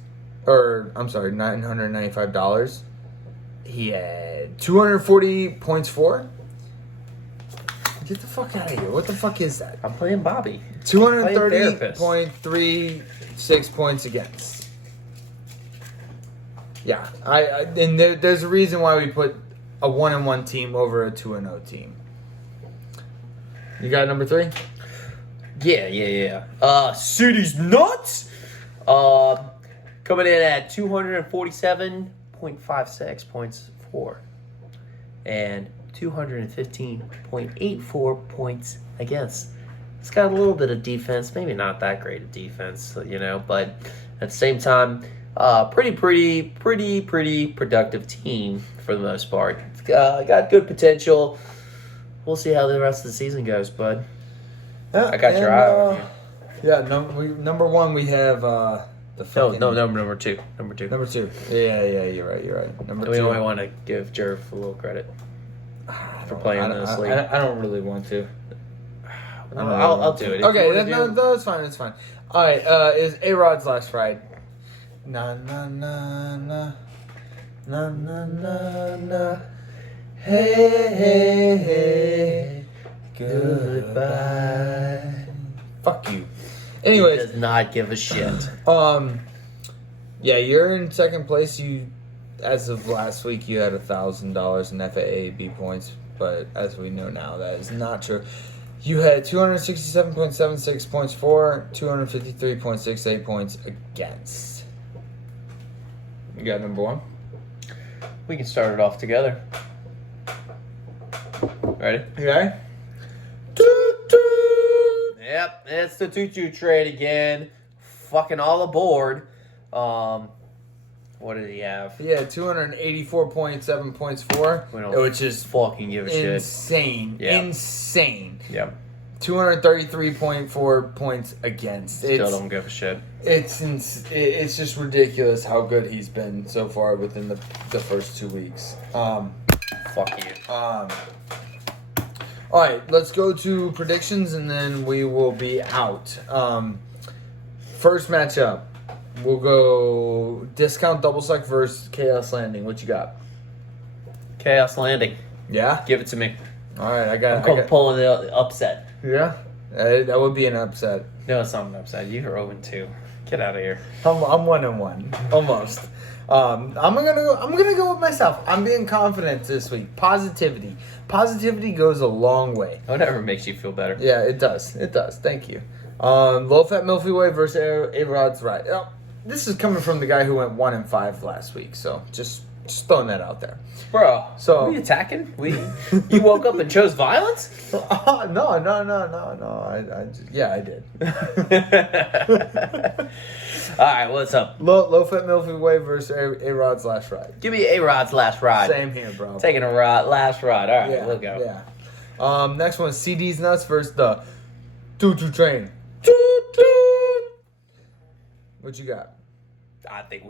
or I'm sorry, $995. He had 240 points for. Get the fuck out of here! What the fuck is that? I'm playing Bobby. 230.36 points against. Yeah, and there's a reason why we put a 1-1 team over a 2-0 team. You got number 3? Yeah. City's nuts. Coming in at 247.56 points for, and 215.84 points against. It's got a little bit of defense, maybe not that great a defense, you know, but at the same time, pretty productive team for the most part. Got good potential. We'll see how the rest of the season goes, bud. I got your eye on you. Yeah, number 1 we have the fucking... No, number two. Number 2. Yeah, you're right. Number 2. We only want to give Jerv a little credit for playing in this league. I don't really want to. I'll do it. Okay, no, it's fine. All right, is A-Rod's last ride. Na na na na na na na na. Hey, goodbye. Fuck you. He Anyways, does not give a shit. yeah, you're in second place. You, as of last week, you had $1,000 in FAAB points, but as we know now, that is not true. You had 267.76 points for, 253.68 points against. You got number 1? We can start it off together. Ready? Okay. Yep, it's the Tutu trade again. Fucking all aboard. What did he have? Yeah, 284.7 points for, We don't which is fucking give a shit. insane. Yeah. Insane. Yep. 233.4 points against. Still don't give a shit. It's just ridiculous how good he's been so far within the first 2 weeks. Fuck you. All right, let's go to predictions and then we will be out. First matchup, we'll go Discount Double Select versus Chaos Landing. What you got? Chaos Landing. Yeah? Give it to me. All right, I'm pulling the upset. Yeah? That would be an upset. No, it's not an upset. You're 0-2. Get out of here. I'm 1-1, almost. I'm gonna go with myself. I'm being confident this week. Positivity goes a long way. Whatever makes you feel better. Yeah, it does. It does. Thank you. Low Fat Milky Way versus A-Rod's Right. This is coming from the guy who went 1-5 last week. So just throwing that out there. Bro, So- are we attacking? You woke up and chose violence? No. I did. All right, what's up? Low Fat Milky Way versus A-Rod's Last Ride. Give me A-Rod's last ride. Same here, bro. Taking a last ride. All right, we'll go. Yeah. Next one, CD's Nuts versus the Toot Toot Train. What you got? I think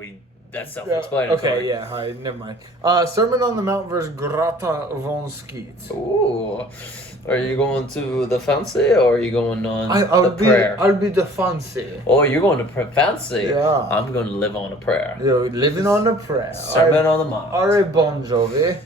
that's self-explanatory. Okay, yeah. All right, never mind. Sermon on the Mount versus Grata von Skeet. Ooh. Are you going to the fancy or are you going on the prayer? I'll be the fancy. Oh, you're going to fancy? Yeah. I'm going to live on a prayer. Yo, living on the prayer. Sermon on the Mount. All right, Bon Jovi.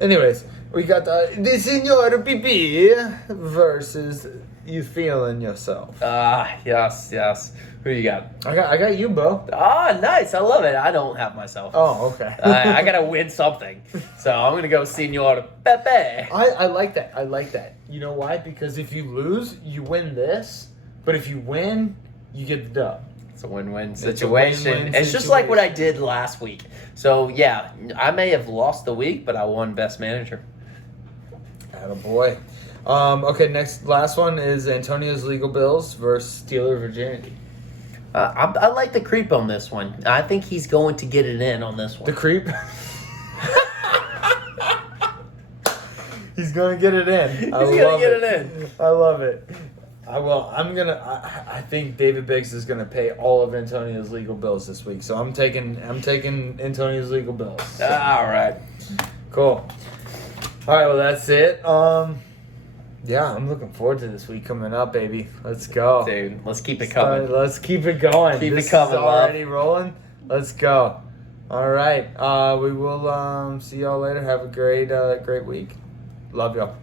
Anyways, we got the Signor PP versus You Feeling Yourself. Yes. Who you got? I got you, bro. Nice. I love it. I don't have myself. Oh, okay. I got to win something. So I'm going to go Senor Pepe. I like that. I like that. You know why? Because if you lose, you win this. But if you win, you get the dub. It's a win-win It's a situation. win-win It's just like what I situation. did last week. So, yeah, I may have lost the week, but I won Best Manager. Attaboy. Okay, last one is Antonio's Legal Bills versus Steeler Virginity. I like the creep on this one. I think he's going to get it in on this one. The creep. He's gonna get it in. He's gonna get it in. I love it. I think David Biggs is gonna pay all of Antonio's legal bills this week. So I'm taking Antonio's legal bills. So, All right. cool. All right. Well, that's it. Yeah, I'm looking forward to this week coming up, baby. Let's go. Dude, let's keep it coming. Let's keep it going. Keep it This coming, is already rolling. Let's go. All right. We will see y'all later. Have a great week. Love y'all.